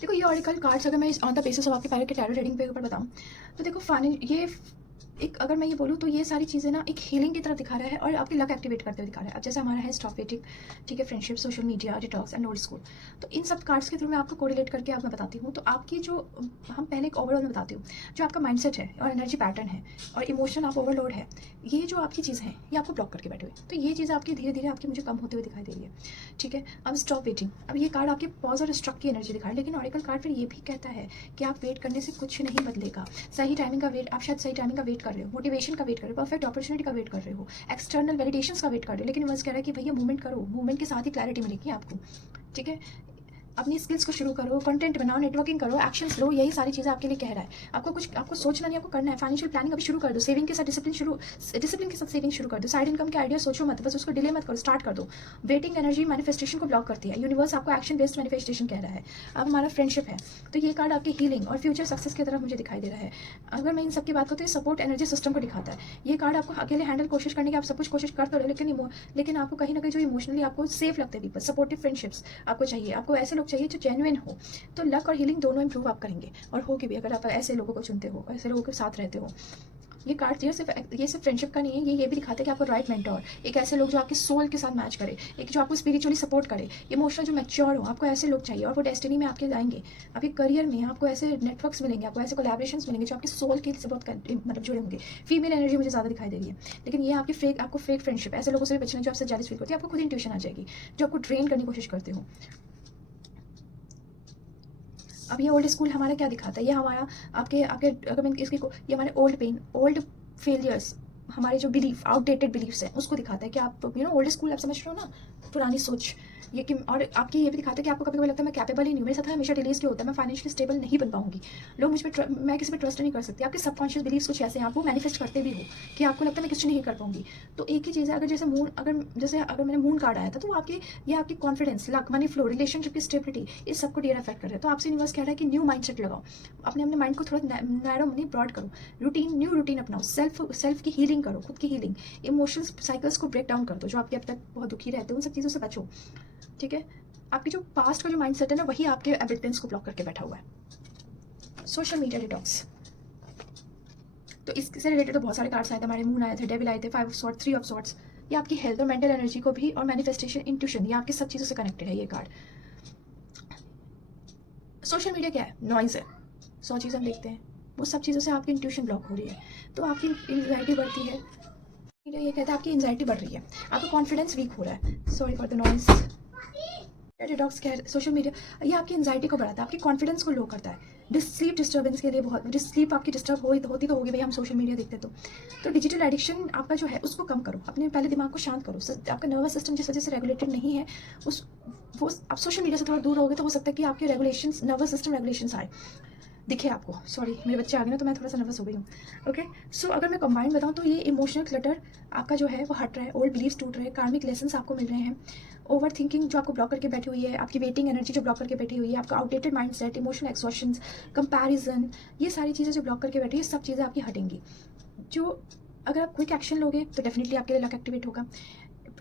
देखो ये ऑरिकल कार्ड्स अगर मैं ऑन द बेसिस ऑफ आपके पैर के टैरो रीडिंग पे ऊपर बताऊं तो देखो ये एक, अगर मैं ये बोलूँ तो ये सारी चीज़ें ना एक हीलिंग की तरफ दिखा रहा है और आपकी लक एक्टिवेट करते हुए दिखा रहा है। अब जैसे हमारा है स्टॉप वेटिंग, ठीक है, friendship, social media, detox and old school, तो इन सब कार्ड्स के थ्रू मैं आपको कोरिलेट करके आप मैं बताती हूँ। तो आपकी जो हम पहले एक ओवरऑल में बताती हूँ, जो आपका माइंडसेट है और एनर्जी पैटर्न है और इमोशन आप ओवरलोड है, ये जो आपकी चीज़ है ये आपको ब्लॉक करके बैठे हुए, तो ये चीज़ आपकी धीरे धीरे आपकी मुझे कम होते हुए दिखाई दे रही है, ठीक है। अब स्टॉप वेटिंग, अब ये कार्ड आपके पॉज और स्ट्रक की एनर्जी दिखा रहा है, लेकिन ऑरिकल कार्ड फिर ये भी कहता है कि आप वेट करने से कुछ नहीं बदलेगा। सही टाइमिंग का वेट, आप शायद सही टाइमिंग का वेट कर रहे हो, मोटिवेशन का वेट कर रहे हो, परफेक्ट अपॉर्चुनिटी का वेट कर रहे हो, एक्सटर्नल वैलिडेशंस का वेट कर रहे हो, लेकिन यूनिवर्स कह रहा है कि भैया मूवमेंट करो, मूवमेंट के साथ ही क्लैरिटी मिलेगी आपको। ठीक है, अपनी स्किल्स को शुरू करो, कंटेंट बनाओ, नेटवर्किंग करो, एक्शंस लो, यही सारी चीज़ें आपके लिए कह रहा है। आपको सोचना नहीं, आपको करना है। फाइनेंशियल प्लानिंग अभी शुरू कर दो, सेविंग के साथ डिसिप्लिन के साथ सेविंग शुरू कर दो। साइड इनकम के आइडिया सोचो मत, बस उसको डिले मत करो, स्टार्ट कर दो। वेटिंग एनर्जी मैनिफेस्टेशन को ब्लॉक करती है। यूनिवर्स आपको एक्शन बेस्ड मैनिफेस्टेशन कह रहा है। अब हमारा फ्रेंडशिप है, तो ये कार्ड आपकी हीलिंग और फ्यूचर सक्सेस की तरफ मुझे दिखाई दे रहा है। अगर मैं इन सब की बात करती हूँ, सपोर्ट एनर्जी सिस्टम को दिखाता है। ये कार्ड आपको अकेले हैंडल कोशिश करने की, आप सब कुछ कोशिश कर तो रहे, लेकिन आपको कहीं ना कहीं जो इमोशनली आपको सेफ लगते हैं पीपल, सपोर्टिव फ्रेंडशिप्स आपको चाहिए। आपको ऐसे लोग चाहिए जो जेन्युइन हो, तो लक और हीलिंग दोनों इंप्रूव आप करेंगे और होगी भी, अगर आप ऐसे लोगों को चुनते हो, ऐसे लोगों के साथ रहते हो। ये कार्ड ये सिर्फ फ्रेंडशिप का नहीं है, ये भी दिखाता है कि आपको राइट मेंटोर, एक ऐसे लोग जो आपके सोल के साथ मैच करे, एक जो आपको स्पिरिचुअली सपोर्ट करे, इमोशनल जो मैच्योर हो, आपको ऐसे लोग चाहिए। और वो डेस्टिनी में आपके जाएंगे, आपके करियर में आपको ऐसे नेटवर्क्स मिलेंगे, आपको ऐसे कोलैबोरेशंस मिलेंगे जो आपके सोल के सपोर्ट मतलब जुड़े होंगे। फीमेल एनर्जी मुझे ज़्यादा दिखाई दे रही है, लेकिन ये आपको फेक फ्रेंडशिप, ऐसे लोगों से भी बचना जो आपसे जेलस फील करती है। आपको खुद इंट्यूशन आ जाएगी, जो आपको ड्रेन करने की कोशिश करते हो। अब ये ओल्ड स्कूल हमारा क्या दिखाता है, ये हमारा आपके आपके अगर मैं इसकी ये हमारे ओल्ड पेन, ओल्ड फेलियर्स, हमारे जो बिलीफ, आउटडेटेड बिलीफ्स हैं, उसको दिखाता है कि आप ओल्ड स्कूल आप समझ रहे हो ना, पुरानी सोच। ये कि और आपकी ये भी दिखाता है कि आपको कभी कभी लगता है मैं कैपेबल ही नहीं हूँ, मेरे साथ हमेशा डिलेज क्यों होता है, मैं फाइनेंशियली स्टेबल नहीं बन पाऊंगी, लोग मुझ पर मैं किसी पर ट्रस्ट नहीं कर सकती। आपके सबकॉन्शियस बिलीफ्स कुछ ऐसे हैं, आप वो मैनिफेस्ट करते भी हो कि आपको लगता है मैं कुछ नहीं कर पाऊंगी। तो एक ही चीज़ है, अगर मैंने मून कार्ड आया था, तो ये आपकी confidence, luck, money flow, relationship की स्टेबिलिटी, इस सबको डियर अफेक्ट कर रहा है। तो आपसे यूनिवर्स कह रहा है कि न्यू माइंडसेट लगाओ, अपने माइंड को थोड़ा नैरो नहीं ब्रॉड करो, न्यू रूटीन अपनाओ, सेल्फ की हीलिंग करो, खुद की हीलिंग, इमोशनल साइकिल्स को ब्रेक डाउन कर दो, जो आपके अब तक बहुत दुखी रहते हैं उन सब चीज़ों से बचो। ठीक है, आपकी जो पास्ट का जो माइंडसेट है ना, वही आपके एबिलिटेंस को ब्लॉक करके बैठा हुआ है। सोशल मीडिया डिटॉक्स, तो इससे रिलेटेड तो बहुत सारे कार्ड्स आए थे हमारे, मून आए थे, डेविल आए थे, 5 ऑफ सॉर्ड्स, 3 ऑफ सॉर्ड्स। ये आपकी हेल्थ और मेंटल एनर्जी को भी, और मैनिफेस्टेशन, इंट्यूशन, ये आपकी सब चीज़ों से कनेक्टेड है ये कार्ड। सोशल मीडिया क्या है, नॉइज है, 100 चीज़ हम देखते हैं, वो सब चीज़ों से आपकी इंट्यूशन ब्लॉक हो रही है, तो आपकी एंजाइटी बढ़ती है। ये कहता है आपकी एंजाइटी बढ़ रही है, आपका कॉन्फिडेंस वीक हो रहा है। Sorry for the noise. Detox क्या है, सोशल मीडिया ये आपकी एंजाइटी को बढ़ाता है, आपकी कॉन्फिडेंस को लो करता है, स्लीप डिस्टर्बेंस के लिए बहुत, स्लीप आपकी डिस्टर्ब होती तो होगी भाई, हम सोशल मीडिया देखते तो डिजिटल एडिक्शन आपका जो है उसको कम करो, अपने पहले दिमाग को शांत करो। आपका नर्वस सिस्टम जिस वजह से रेगुलेटेड नहीं है, वो आप सोशल मीडिया से थोड़ा दूर रहोगे तो हो सकता है कि आपके रेगुलेशंस, नर्वस सिस्टम रेगुलेशंस आए दिखे आपको। सॉरी, मेरे बच्चे आ गए ना, तो मैं थोड़ा सा नर्वस हो गई हूँ। ओके, सो अगर मैं कंबाइन बताऊँ तो ये इमोशनल क्लटर आपका जो है वो हट रहा है, ओल्ड बिलीव्स टूट रहे हैं, कार्मिक लेसन्स आपको मिल रहे हैं, ओवर थिंकिंग जो आपको ब्लॉक करके बैठी हुई है, आपकी वेटिंग एनर्जी जो ब्लॉक करके बैठी हुई है, आपका आउटडेटेड माइंडसेट, इमोशनल एक्सॉशंस, कंपैरिजन, ये सारी चीज़ें जो ब्लॉक करके बैठी है, सब चीज़ें आपकी हटेंगी। जो अगर आप क्विक एक्शन लोगे तो डेफिनेटली आपके लिए लक एक्टिवेट होगा,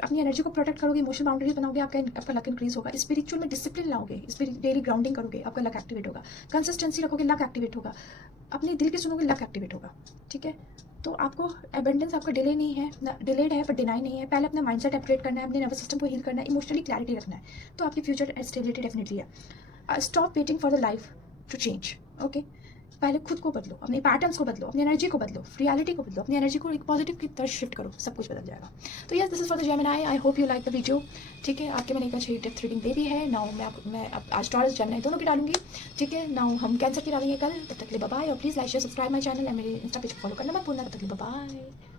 अपनी एनर्जी को प्रोटेक्ट करोगे, इमोशनल बाउंड्रीज बनाओगे, आपका लक इंक्रीज होगा, स्पिरिचुअल में डिसिप्लिन लाओगे, डेली ग्राउंडिंग करोगे, आपका लक एक्टिवेट होगा, कंसिस्टेंसी रखोगे, लक एक्टिवेट होगा, अपने दिल की सुनोगे, लक एक्टिवेट होगा। ठीक है, तो आपको एबंडेंस आपका डिले नहीं है, डिलेड है पर डिनाई नहीं है। पहले अपना माइंडसेट अपग्रेड करना है, अपने नर्वस सिस्टम को हील करना है, इमोशनली क्लैरिटी रखना है, तो आपकी फ्यूचर स्टेबिलिटी डेफिनेटली है। Stop waiting for the life to change. Okay, पहले खुद को बदलो, अपने पैटर्न्स को बदलो, अपनी एनर्जी को बदलो, रियलिटी को बदलो, अपनी एनर्जी को एक पॉजिटिव की तरफ शिफ्ट करो, सब कुछ बदल जाएगा। तो yes, this is for the Gemini, I hope you like the video. ठीक है, आपके मैंने एक अच्छी डेप्थ रीडिंग दे दी है। नाउ मैं आज टॉरस जेमिनी दोनों की डालूंगी। ठीक है, नाउ हम कैंसर की डालेंगे कल। तब तक के लिए बाय, और please like share subscribe my channel, and मेरे इंस्टा पेज को फॉलो करना मत भूलना। तब तक के लिए बाय।